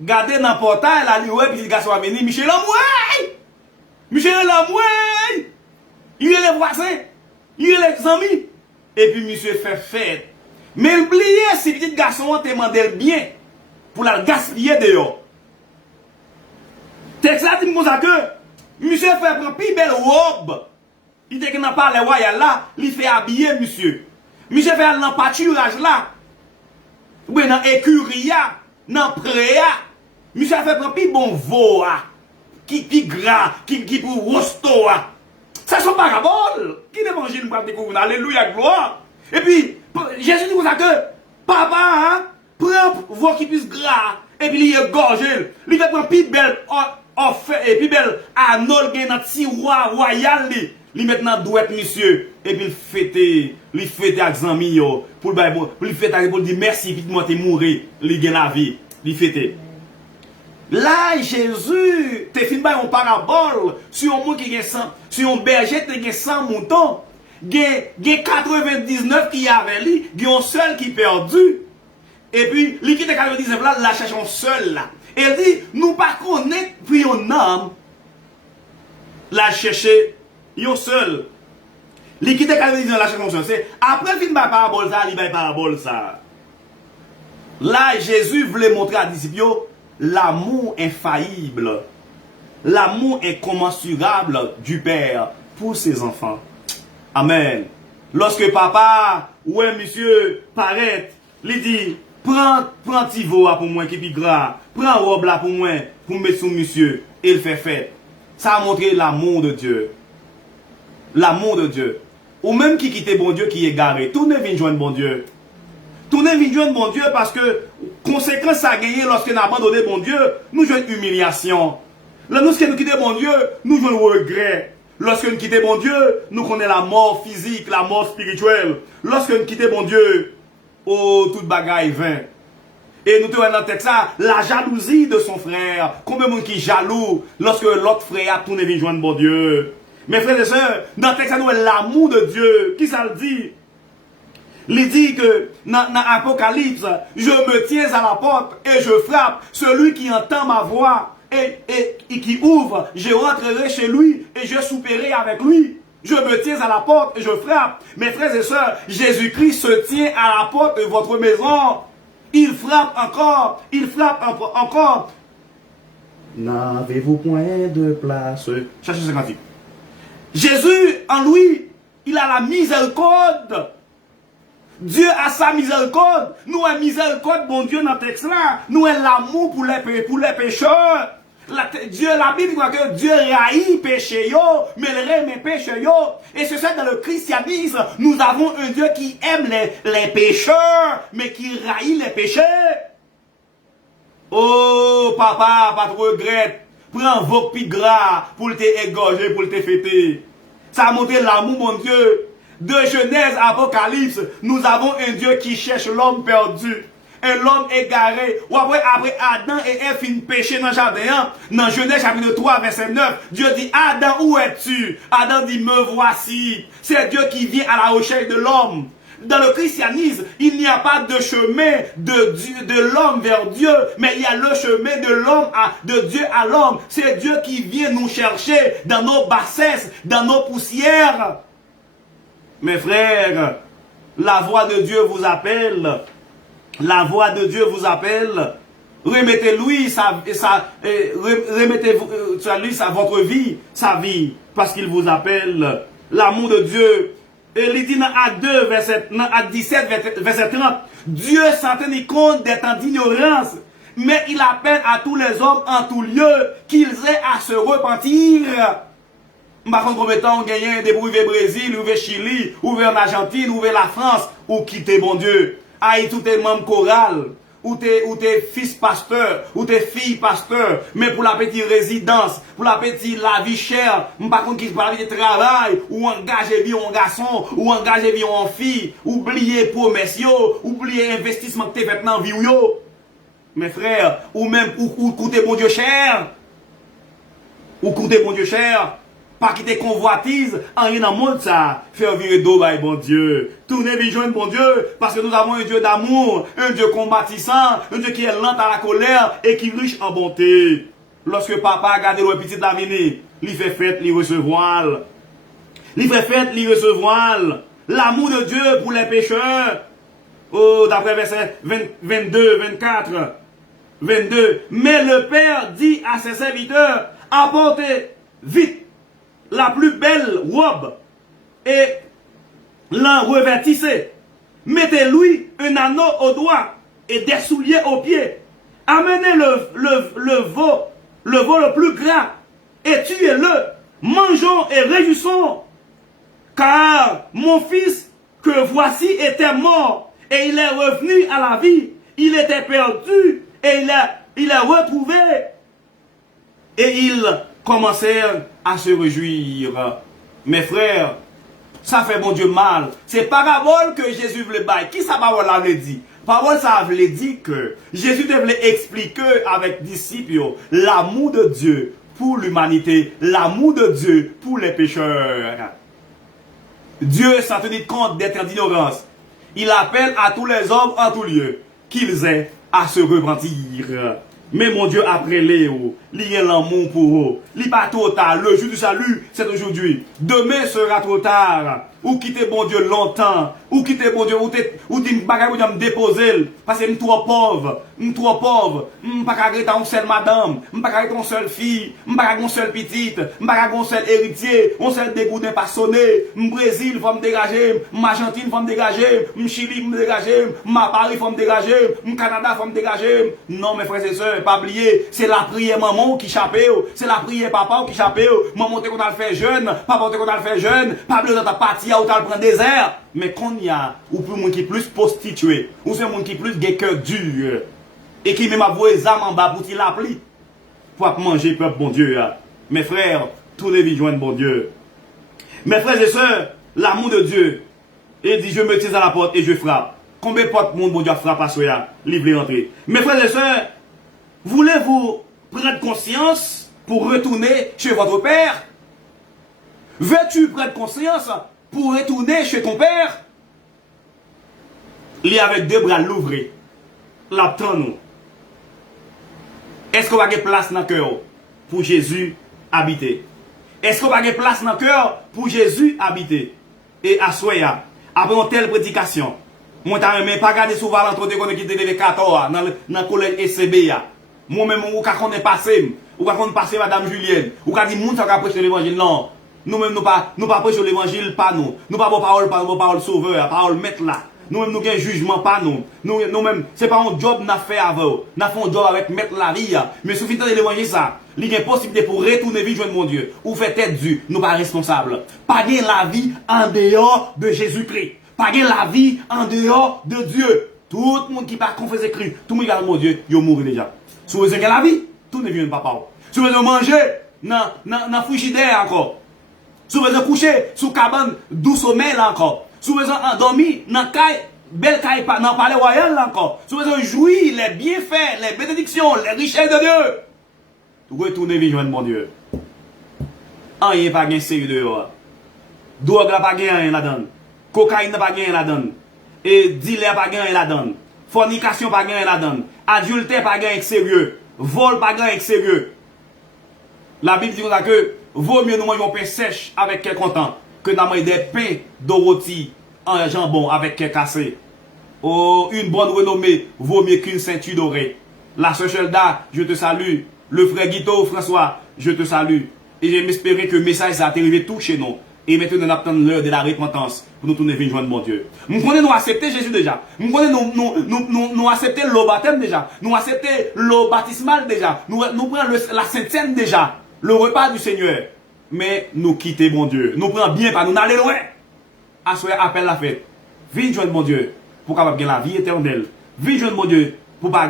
gardait dans le portail, là, lui, ouais, puis le garçon a venu, Michel Lamoué! Michel Lamoué! Il est les voisins, il est les amis. Et puis, monsieur fait fête. Mais oubliez, si petit garçon te demandé bien pour la gaspiller dehors. Texte là, dit comme ça que, monsieur fait prendre plus belle robe. Il dit qu'il n'a pas les royales là, il fait habiller monsieur. Monsieur fait dans le pâturage là. Oui, dans l'écurie, dans le pré, monsieur a fait prendre plus bon veau, qui gras, qui pour rosto. Ça sont paraboles. Qui l'évangile pour découvrir? Alléluia, gloire. Et puis, Jésus dit comme ça que, papa, prend veau qui puisse gras, et puis il est gorgé. Il fait prendre plus belle, et puis belle, anol, dans le tiroir royal, il maintenant douette monsieur et puis il fête avec zami pour le fêter pour dire merci puis moi t'es mouru il gagne la vie il fête là Jésus te fin ba une parabole sur un monde qui gagne 100 sur un berger qui gagne 100 moutons gagne 99 qui avait lui gagne un seul qui perdu et puis lui qui 99 là la cherche un seul là et il dit nous pas connaître puis un homme la chercher yo seul. L'équité quand il dit la chanson, c'est après le film de parabole ça, il va parabole ça. Là, Jésus voulait montrer à disciples l'amour infaillible, l'amour incommensurable du Père pour ses enfants. Amen. Lorsque papa, ouais monsieur, paraît, il dit, prends tivo pour moi qui est gras, prends robe là pour moi, pour mettre sous monsieur, et il fait fête. Ça a montré l'amour de Dieu. L'amour de Dieu. Ou même qui quitte bon Dieu qui est garé. Tout ne vient joindre bon Dieu. Tout ne vient joindre bon Dieu parce que conséquence à gagner lorsque nous abandonnons bon Dieu, nous jouons humiliation. Lorsque nous quittons bon Dieu, nous jouons regret. Lorsque nous quittons bon Dieu, nous connaissons la mort physique, la mort spirituelle. Lorsque nous quittons bon Dieu, oh, toute bagaille vain. Et nous te voyons dans le texte ça, la jalousie de son frère. Combien de monde qui est jaloux lorsque l'autre frère tourne et vient joindre bon Dieu. Mes frères et sœurs, dans le texte, nous avons l'amour de Dieu. Qui ça le dit? Il dit que dans l'Apocalypse, je me tiens à la porte et je frappe. Celui qui entend ma voix et qui ouvre, je rentrerai chez lui et je souperai avec lui. Je me tiens à la porte et je frappe. Mes frères et sœurs, Jésus-Christ se tient à la porte de votre maison. Il frappe encore. Il frappe encore. N'avez-vous point de place? Cherchez 58. Jésus, en lui, il a la miséricorde. Dieu a sa miséricorde. Nous avons miséricorde, bon Dieu, dans le texte là. Nous avons l'amour pour les pécheurs. La Bible dit que Dieu haït péché, mais il aime les péchés. Et c'est ça dans le christianisme. Nous avons un Dieu qui aime les pécheurs, mais qui haït les péchés. Oh, papa, pas de regret. Prends vos petits gras pour te égorger, pour te fêter. Ça a montré l'amour, mon Dieu. De Genèse à Apocalypse, nous avons un Dieu qui cherche l'homme perdu. Un homme égaré. Ou après Adam et Ève finissent péché dans le jardin. Dans Genèse chapitre 3, verset 9, Dieu dit, Adam, où es-tu? Adam dit, me voici. C'est Dieu qui vient à la recherche de l'homme. Dans le christianisme, il n'y a pas de chemin de l'homme vers Dieu, mais il y a le chemin de l'homme de Dieu à l'homme. C'est Dieu qui vient nous chercher dans nos bassesses, dans nos poussières. Mes frères, la voix de Dieu vous appelle. La voix de Dieu vous appelle. Remettez-lui votre vie, sa vie, parce qu'il vous appelle. L'amour de Dieu. Et il dit dans Acte 2, Acte 17, verset 30, Dieu s'en tenait compte des temps d'ignorance, mais il appelle à tous les hommes en tout lieu qu'ils aient à se repentir. Par contre, combien de temps on gagne des ouvrir Brésil, ouvrir Chili, ouvrir en Argentine, ouvrir la France, ou quitter bon Dieu. Aïe, tout est membre choral, ou t'es fils pasteur, ou t'es fille pasteur, mais pour la petite résidence, pour la petite la vie chère, par contre qui pour la vie de travail, ou engager vie en garçon, ou engager vie en fille, oublier promesses, oublier investissement que t'es fait dans vie yo. Mes frères, ou même, ou coûter bon Dieu cher, ou coûter bon Dieu cher, pas quitter convoitise, en rien dans le monde ça, faire virer d'eau, bon Dieu. Tournez vie joindre bon Dieu, parce que nous avons un Dieu d'amour, un Dieu combattissant, un Dieu qui est lent à la colère et qui est riche en bonté. Lorsque papa a gardé le petit d'avenir, il fait fête, il recevoir. Il fait fête, il recevoir. L'amour de Dieu pour les pécheurs. Oh, d'après verset 22, 24, 22. Mais le Père dit à ses serviteurs, apportez vite la plus belle robe et l'en revêtissez. Mettez-lui un anneau au doigt et des souliers aux pieds. Amenez le veau le plus gras et tuez-le. Mangeons et réjouissons. Car mon fils que voici était mort et il est revenu à la vie. Il était perdu et il est retrouvé. Et ils commencèrent à se réjouir. Mes frères, ça fait bon Dieu mal. C'est parabole que Jésus voulait bailler. Qui ça parole avait dit? Parole ça voulait dire que Jésus devait expliquer avec disciples l'amour de Dieu pour l'humanité, l'amour de Dieu pour les pécheurs. Dieu s'en tenait compte des temps d'ignorance. Il appelle à tous les hommes en tout lieu qu'ils aient à se repentir. Mais mon Dieu, après Léo, il y a l'amour pour eux. Il n'est pas trop tard. Le jour du salut, c'est aujourd'hui. Demain sera trop tard. Ou quitter bon Dieu longtemps. Ou quitter bon Dieu. Ou dire, je me déposer. Parce que je suis trop pauvre. Je suis trop pauvre. Je ne peux pas arrêter une seule madame. Je ne peux pas arrêter une seule fille. Je ne peux pas arrêter une seule petite. Je ne peux pas arrêter un seul héritier. Un seul dégoût pas sonné. Je Brésil, il faut me dégager. Je Argentine, il faut me dégager. Je Chili, il faut me dégager. Je Paris, il faut me dégager. Je Canada, il faut me dégager. Non, mes frères et sœurs, pas oublier. C'est la prière maman qui chape. C'est la prière papa qui chape. Maman, t'es qu'on a le fait jeune. Papa, t'es qu'on a le fait jeune. Pas oublier dans ta partie où t'as le prendre désert. Mais quand il y a, ou plus monde qui plus prostitué, ou c'est monde qui plus des cœurs durs, et qui même a voué les âmes en bas pour qu'il l'appli, pour manger peuple bon Dieu. Mes frères, tous les vies joignent bon Dieu. Mes frères et sœurs, l'amour de Dieu, il dit je me tiens à la porte et je frappe. Combien de portes mon bon Dieu frappe à soya, livre entrer. Mes frères et sœurs, voulez-vous prendre conscience pour retourner chez votre père? Veux-tu prendre conscience pour retourner chez ton père? Il est avec deux bras l'ouvrir. L'attend nous. Est-ce qu'on va avoir place dans le cœur pour Jésus habiter? Est-ce qu'on va avoir place dans le cœur pour Jésus habiter? Et à Soya, après une telle prédication, moi je ne pas regarder souvent l'entrée de qui était les 14 dans le collège ECB. Moi-même, je ne connais pas passer Madame Julienne. Ou ne dire que ça prêcher l'évangile. Non. Nous-mêmes, nous pas prêcher l'évangile, pas nous. Nous pas parole sauveur, parole maître là. Nous-mêmes, nous avons un jugement, pas nous. Nous-mêmes, ce n'est pas un job qu'on fait avant. Nous avons un job avec mettre la vie. Mais si vous faites l'évangile, ça, il y a une possibilité pour retourner vie, joindre mon Dieu. Ou faire tête due, nous pas responsables. Pas gagner la vie en dehors de Jésus-Christ. Pas gagner la vie en dehors de Dieu. Tout le monde qui pas confesse Christ, tout le monde qui a mon Dieu, il mourra déjà. Si vous besoin de la vie, tout ne vient papa. Si vous besoin de manger, dans le frigidaire encore. Si vous besoin de coucher sous cabane doux sommeil là encore. Si vous besoin de dormir dans caille belle caille dans le palais royal là encore. Si vous besoin de jouir les bienfaits, les bénédictions, les richesses de Dieu. Retournez vivre mon Dieu. Rien pas gain sérieux dehors. Drogue n'a pas gain là-dedans. Cocaïne n'a pas gain là-dedans. Et dealer pas gain là-dedans. Fornication pas gain là-dedans. Adultère pas gain sérieux. Vol pas gain sérieux. La Bible dit que vaut mieux nous manger un pain sèche avec quel content que nous manger des pains de rôti en jambon avec quel cassé. Oh, une bonne renommée vaut mieux qu'une ceinture dorée. La sœur Chelda, je te salue. Le frère Guito, François, je te salue. Et j'espère que le message a arrivé tout chez nous. Et maintenant, nous attendons l'heure de la repentance pour nous tourner vers joindre mon Dieu. Nous connaissons, nous accepter Jésus déjà. Nous connaissons, nous accepter le baptême déjà. Nous accepter le baptismal déjà. Nous prenons la Sainte Seine déjà. Le repas du Seigneur. Mais nous quitter mon Dieu. Nous prenons bien par nous n'aller loin. À ce appel la fête. Viens joindre mon Dieu pour capable gagner la vie éternelle. Viens joindre mon Dieu pour pas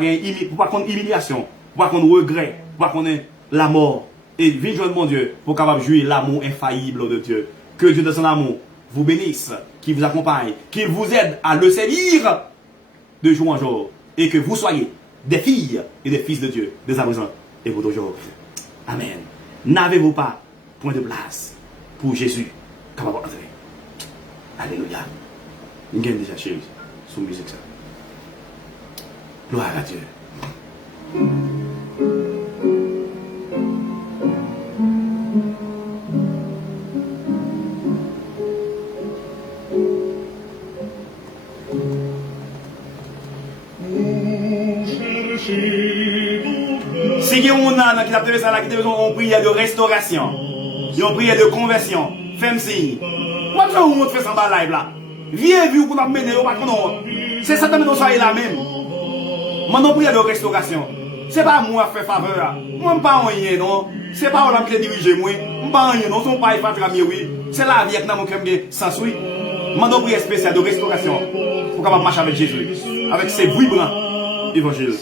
contre humiliation, pour pas contre regret, pour pas contre la mort. Et viens joindre mon Dieu pour capable jouer l'amour infaillible de Dieu. Que Dieu de son amour vous bénisse, qui vous accompagne, qui vous aide à le servir de jour en jour. Et que vous soyez des filles et des fils de Dieu, dès à présent et pour toujours. Amen. N'avez-vous pas point de place pour Jésus capable d'entrer? Alléluia. Nous gagnons déjà chez sous musique ça. Gloire à Dieu. Si on a qui a besoin d'une prière de restauration, une prière de conversion, fais-moi signe. Moi, je vous fais ça dans live là. Viens, vu qu'on a mené au patron. C'est ça que nous sommes là même. Mon prière de restauration. C'est pas moi qui fais faveur. Moi, je ne pas rien, non. C'est pas moi qui dirige moi. Je ne pas rien, non. Son père, il oui. C'est la vie avec mon cœur sans oui. Mon prière spéciale de restauration. Pour qu'on marcher avec Jésus. Avec ses vibrants évangiles.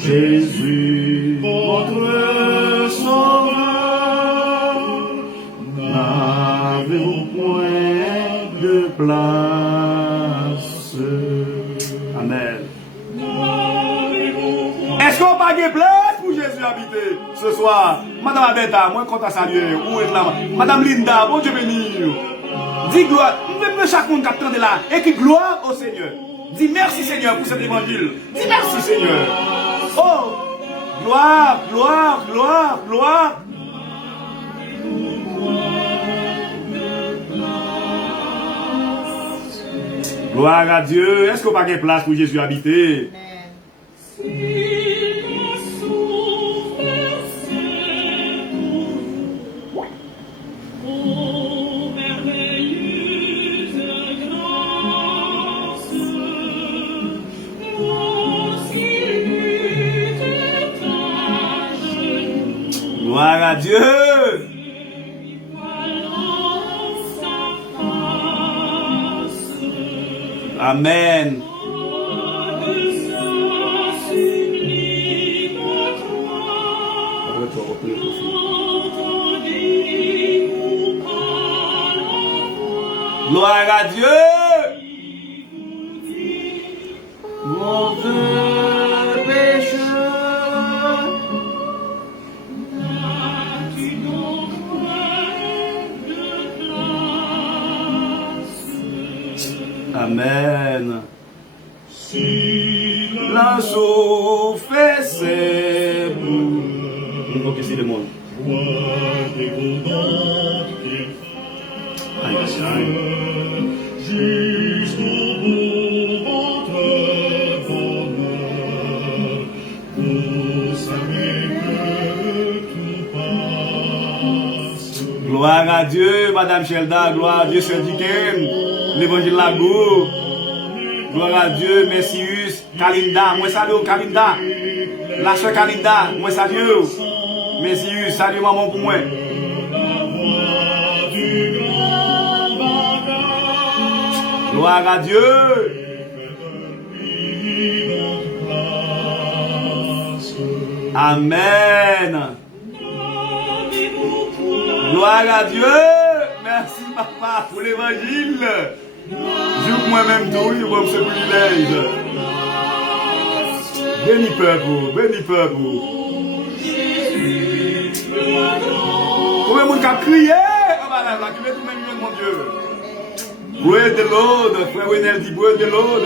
Jésus, votre sauveur, n'avez-vous point de place? Amen. Est-ce qu'on n'a pas de place pour Jésus habiter ce soir? Madame Abeta, moi content à saluer. Où est là? Madame Linda, bon Dieu béni. Dis gloire, même chaque monde qui attend de là, et qui gloire au Seigneur. Dis merci Seigneur pour cet évangile. Dis merci Seigneur. Oh, gloire, gloire, gloire, gloire. Gloire à Dieu. Est-ce qu'on n'a pas de place pour Jésus habiter? Gloire à Dieu. Amen. Gloire à Dieu. Mon pécheur. Amen. La souffle c'est vous. Ok, c'est le monde. Aïe, aïe. Jusqu'au bout votre bonheur, vous savez que tout passe. Gloire à Dieu, Madame Chelda, gloire à Dieu, Sœur Diken, l'Évangile Lagou. Gloire à Dieu, Messius, Kalinda, moi salue Kalinda. La Sœur Kalinda, moi salue. Messius, salut maman pour moi. Gloire à Dieu. Amen. Gloire à Dieu. Merci papa pour l'évangile. Je moi-même tout, je vois ce privilège. Béni peuple, béni peuple. Combien de monde qui a crié? Ah bah là, qui met tout le même mon Dieu. Praise the Lord, frère Wenel dit praise the Lord.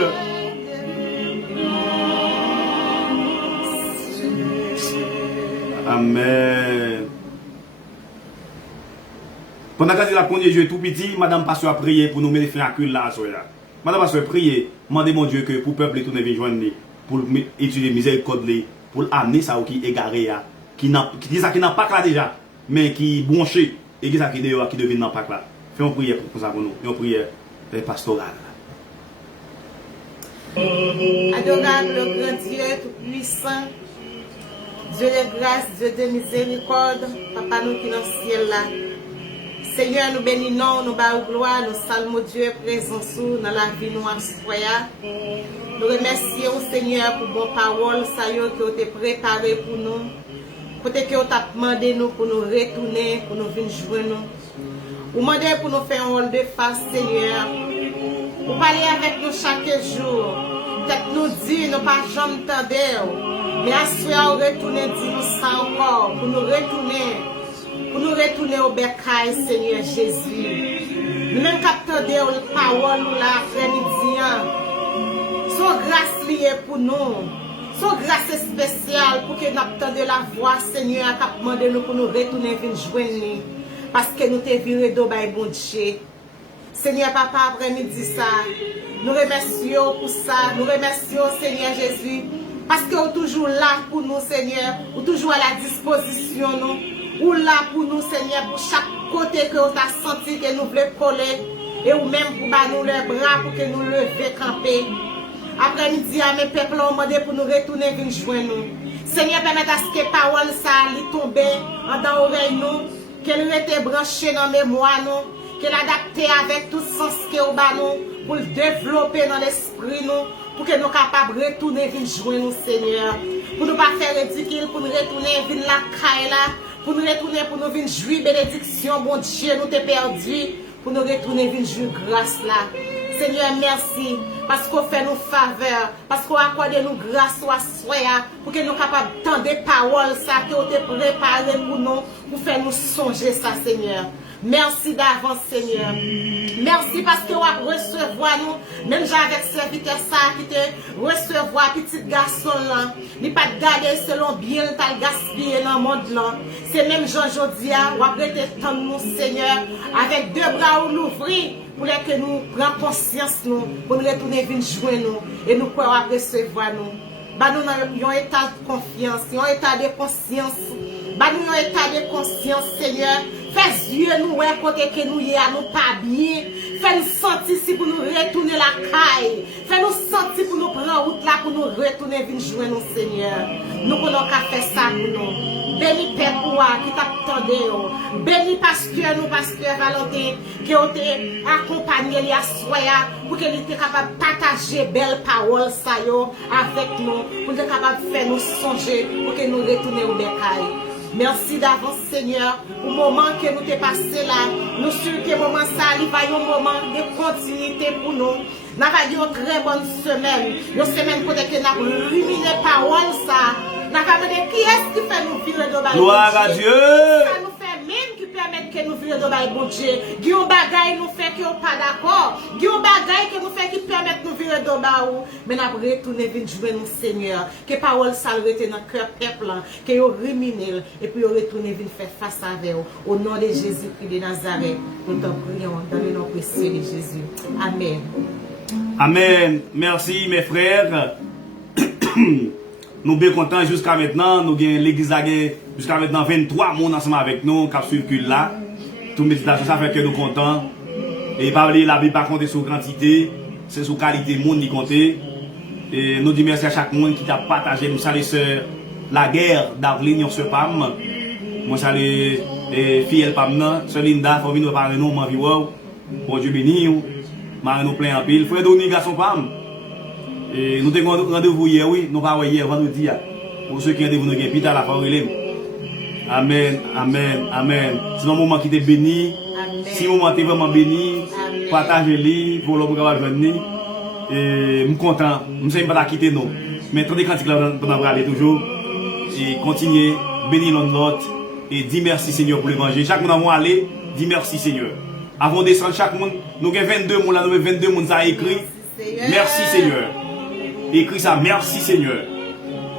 Amen. Pendant que la première Dieu tout petit, Madame Pasteur a prié pour nous mettre fin à cul là. Madame Pasteur a prié, demandez mon Dieu que pour le peuple tout ne vienne joindre, pour étudier miséricorde, pour amener ça qui est égaré, qui n'a pas là déjà, mais qui branché, et qui devient dans pas là. Fais une prière pour ça pour nous, une prière pastorale. Adorable, grand Dieu, tout-puissant, Dieu de grâce, Dieu de miséricorde, Papa nous qui dans le ciel là. Seigneur, nous bénissons, nous bas gloire, nous saluons Dieu présent dans la vie nous soya. Nous remercions Seigneur pour bonne parole, ça y est, que vous avez préparé pour nous. Côté que vous avez demandé nous pour nous retourner, pour nous venir jouer nous. Vous demandez pour nous faire un rôle de face, Seigneur. Vous parlez avec nous chaque jour. Peut-être nous dire, nous pas jamais entendre. Mais à ce moment, retourner, dis-nous ça encore, pour nous retourner. Pour nous retourner au bercail, Seigneur Jésus. Nous-mêmes captons des paroles là, après-midi. Son grâce liée pour nous. Son grâce spéciale pour que nous attendions la voix, Seigneur, qui demande nous pour nous retourner venir joindre. Parce que nous t'es viré d'eau by bon Dieu. Seigneur Papa, après-midi ça. Nous remercions pour ça. Nous remercions, Seigneur Jésus. Parce que vous êtes toujours là pour nous, Seigneur. Vous êtes toujours à la disposition, nous. Ou là pour nous, Seigneur, pour chaque côté que vous avez senti que nous voulons coller. Et ou même pour nous les bras pour que nous lever, camper. Après-midi, mes peuples ont demandé pour nous retourner venir joindre nous. Seigneur, permettez à ce que parole ça tombe dans l'oreille nous, qu'elle reste branchée dans la mémoire nous, qu'elle adapte avec tout sens que nous avons pour le développer dans l'esprit nous, pour que nous soyons capables de retourner venir joindre nous, Seigneur. Pour ne pas faire ridicule, pour nous retourner venir la caille là. Pour nous retourner, pour nous venir jouir bénédiction, bon Dieu, nous t'es perdu. Pour nous retourner, venir jouir grâce là. Seigneur, merci. Parce qu'on fait nos faveurs. Parce qu'on accorde nous grâce ou soya. Pour que nous soyons capables d'entendre des paroles, ça, que vous t'es préparé pour nous. Pour faire nous songer ça, Seigneur. Merci d'avance, Seigneur. Merci parce que vous recevoir nous. Même avec serviteur ça qui te recevoir petit garçon là. Il pas garder selon bien t'as gaspillé dans le monde là. C'est même Jean Jodia, vous avez tant nous, Seigneur, avec deux bras ou l'ouvrir pour que nous prenions conscience nous, pour nous retourner venir jouer nous et nous pouvons recevoir nous. Bah nous avons un état de confiance, un état de conscience. Bah nous avons un état de conscience, Seigneur. Fais yeux nous, ouais, côté que nous y a, nous pas bien. Fais nous sentir si pour nous retourner la caille. Fais nous sentir pour nous prendre route là, pour nous retourner venir jouer nous, Seigneur. Nous pouvons faire ça pour nous. Béni Père qui t'attendait. Béni pasteur nous, pasteur Valentin, qui ont été accompagnés à soya pour qu'il était capable de partager belles paroles ça avec nous, pour être capable de faire nous songer, pour que nous retournions au bercail. Merci d'avance, Seigneur, pour le moment que nous t'es passé là. Nous sommes que le moment ça, il va y avoir un moment de continuité pour nous. Nous avons une très bonne semaine. Une semaine pour que nous avons ruminé parole ça. Nous avons demandé qui est-ce qui fait nous vivre de gloire à Dieu. Ça nous fait même qui permet que nous vivions de bon Dieu. Il y a un bagage nous fait que nous pas d'accord. Il y a un bagage que nous fait qui permet de nous vivre de baou. Mais nous avons retourné venir jouer nous, Seigneur. Que parole ça rete dans le cœur peuple. Que nous ruminé et puis nous retourné venir faire face avec vous. Au nom de Jésus-Christ de Nazareth, nous t'en prions dans le nom précieux de Jésus. Amen. Amen. Merci mes frères. Nous sommes bien contents jusqu'à maintenant. Nous avons l'église jusqu'à maintenant 23 monde ensemble avec nous qui suivent le là. Toute méditation, ça fait que nous sommes contents. Et parler la Bible pas compter sur quantité, c'est sur qualité monde qui compte. Et nous disons merci à chaque monde qui a partagé. Nous saluons sœur la guerre d'Avril, sœur Pam. Moi salue fille Pam, sœur Linda, faut venir parler nous, mon vieux. Bon Dieu béni. Marie nous plein en pile. Frère Doni, garçon femme. Et nous avons rendez-vous hier, oui. Nous pas hier, vendredi. Pour ceux qui ont rendez-vous, nous avons pita la parole. Amen, amen, amen. C'est un moment qui était béni. Si le moment est vraiment béni, partagez-le pour l'homme qui va venir. Et je suis content. Je ne sais pas quitter nous. Mais tant que quand on va aller toujours. Et continuer, bénir l'autre. Et dis merci Seigneur pour l'évangile. Chaque monde va aller, dis merci Seigneur. Avant de descendre, chaque monde, nous avons 22 monde là, nous avons 22 monde ça écrit. Merci Seigneur. Écrit ça, merci Seigneur.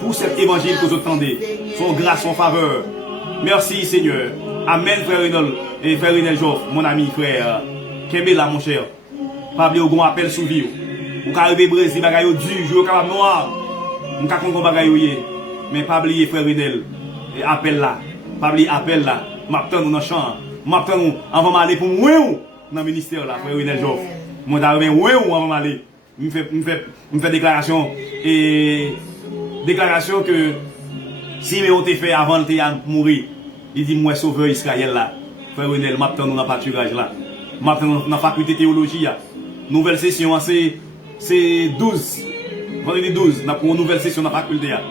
Pour cet évangile que vous entendez. Son grâce, son faveur. Merci Seigneur. Amen, frère Renol. Et frère Renel Joff, mon ami, frère. Kembe là, mon cher. Pas oublier au grand appel sous vie. Ou ka arriver Brésil, bagay yo du, jou capable noir. Ou ka kon bagay yo yé. Mais pas oublier frère Renel. Et appel là. Pas oublier appel là. M'attend nous dans champ. M'attend nous avant m'aller pour moi dans le ministère là, frère Renel Joff. Moi t'arrive ouais avant m'aller. Me fait déclaration et déclaration que si mais on te fait avant de mourir, il dit moi sauveur Israël là. Frère Renel, m'attend nous dans pâturage là. M'attend dans faculté théologie là. Nouvelle session c'est 12. Vendredi 12, n'a pour une nouvelle session dans la faculté là.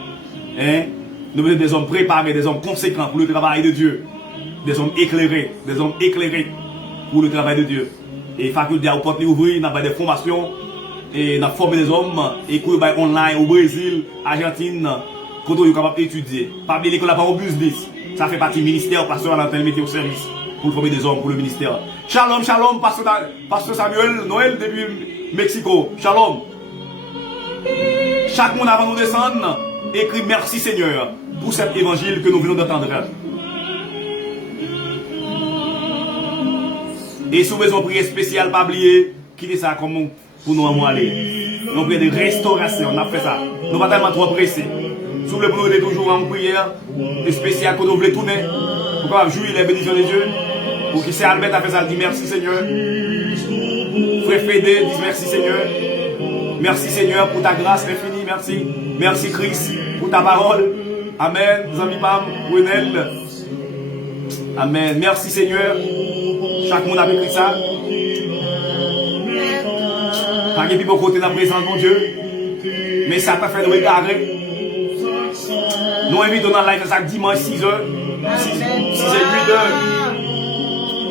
Hein? Nous avons des hommes préparés, des hommes conséquents pour le travail de Dieu. Des hommes éclairés pour le travail de Dieu. Et faculté à porte ouvrir, nous avons des formations et nous avons formé des hommes et cours online au Brésil, Argentine, quand on est capable d'étudier. Pas oublier l'école là au business. Ça fait partie du ministère, pasteur à l'antenne météo service pour former des hommes pour le ministère. Shalom, shalom, pasteur Samuel, Noël depuis Mexico. Shalom. Chaque monde avant de nous descendre, écrit merci Seigneur pour cet évangile que nous venons d'entendre. Et sous besoin de prière spéciale, pas oublier, quittez ça comme pour nous aller. Nous prions de restauration, on a fait ça. Nous ne sommes pas tellement trop pressés. Si vous voulez pour nous toujours en prière spéciale, que nous voulons tourner, pour pouvoir jouir les bénédictions de Dieu. Pour qui c'est Albert a fait ça, dit merci Seigneur. Frère Fédé, dit merci Seigneur. Merci Seigneur pour ta grâce infinie, merci. Merci Christ pour ta parole. Amen. Zami Pam, Renel. Amen. Merci Seigneur. Chaque monde a écrit ça. Pas de plus côté dans la présence de mon Dieu. Mais ça t'a fait nous regarder. Nous invitons dans la live chaque dimanche 6h. 6h, 8h.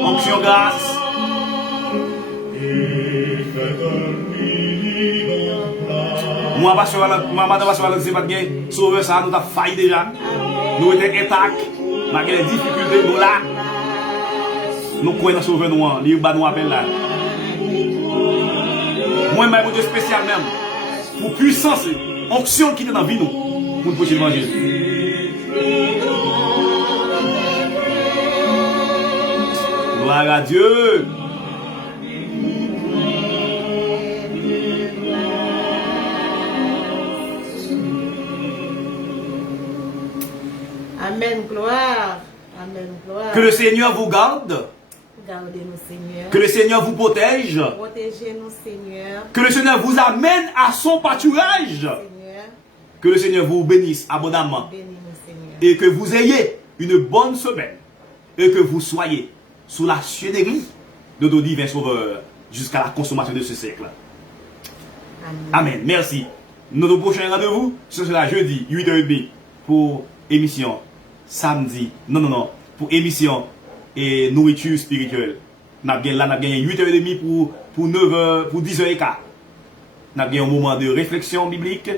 Onction grâce. Moi, madame Pasteur, c'est pas bien. Sauver ça, nous avons failli déjà. Nous étions intacts. Malgré les difficultés, nous là. Nous croyons sauver nous. Les nous appellent là. Moi, je suis Dieu spécial même. Pour puissance, onction qui est dans la vie, nous. Pour nous prêcher l'évangile. Gloire à Dieu. Amen, gloire. Amen, gloire. Que le Seigneur vous garde. Gardez-nous, Seigneur. Que le Seigneur vous protège. Protégez-nous, Seigneur. Que le Seigneur vous amène à son pâturage. Seigneur. Que le Seigneur vous bénisse abondamment. Bénis-nous, Seigneur. Et que vous ayez une bonne semaine. Et que vous soyez sous la chênerie de nos divins sauveurs jusqu'à la consommation de ce siècle. Amen. Amen. Merci. Notre prochain rendez-vous, ce sera jeudi, 8h30, pour émission samedi. Non. Pour émission et nourriture spirituelle. Nous avons gagné 8h30 pour 9h, pour 10h15. Nous avons un moment de réflexion biblique,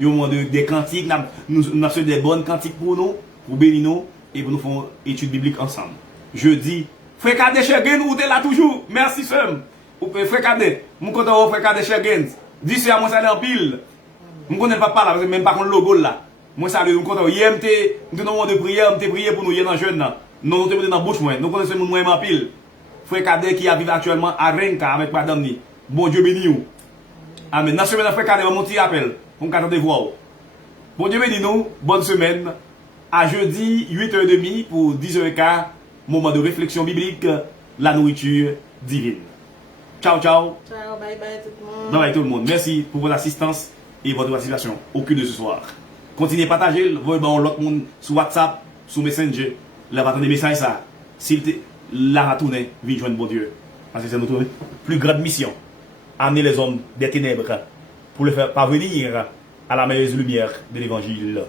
un moment des cantiques. Nous avons fait des bonnes cantiques pour nous, pour bénir nous et pour nous faire une étude biblique ensemble. Jeudi, Frère Cadet Chergen, vous êtes là toujours. Merci, Sam. Frère Cadet, je suis content de Frère Cadet Chergen. Dis à moi, ça en pile. Je ne connais pas là, parce que même pas le logo là. Moi, ça, je suis content. Hier, je suis moment de prière, je prié pour nous, hier dans le jeune. Nous sommes dans la bouche, nous connaissons mon en pile. Frère Cadet qui vit actuellement à Renka avec madame Ni. Bon Dieu béni nous. Amen. Dans la semaine, Frère Cadet, mon petit appel. On va attendre voir. Bon Dieu béni nous. Bonne semaine. À jeudi, 8h30 pour 10h15. Moment de réflexion biblique. La nourriture divine. Ciao, ciao. Ciao, bye bye tout le monde. Bye bye tout le monde. Merci pour votre assistance et votre participation au culte de ce soir. Continuez à partager. Voyez l'autre monde sur WhatsApp, sur Messenger. Là, va attendre des messages ça. S'il te la retourne, viens joindre bon Dieu. Parce que c'est notre plus grande mission. amener les hommes des ténèbres pour les faire parvenir à la merveilleuse lumière de l'évangile.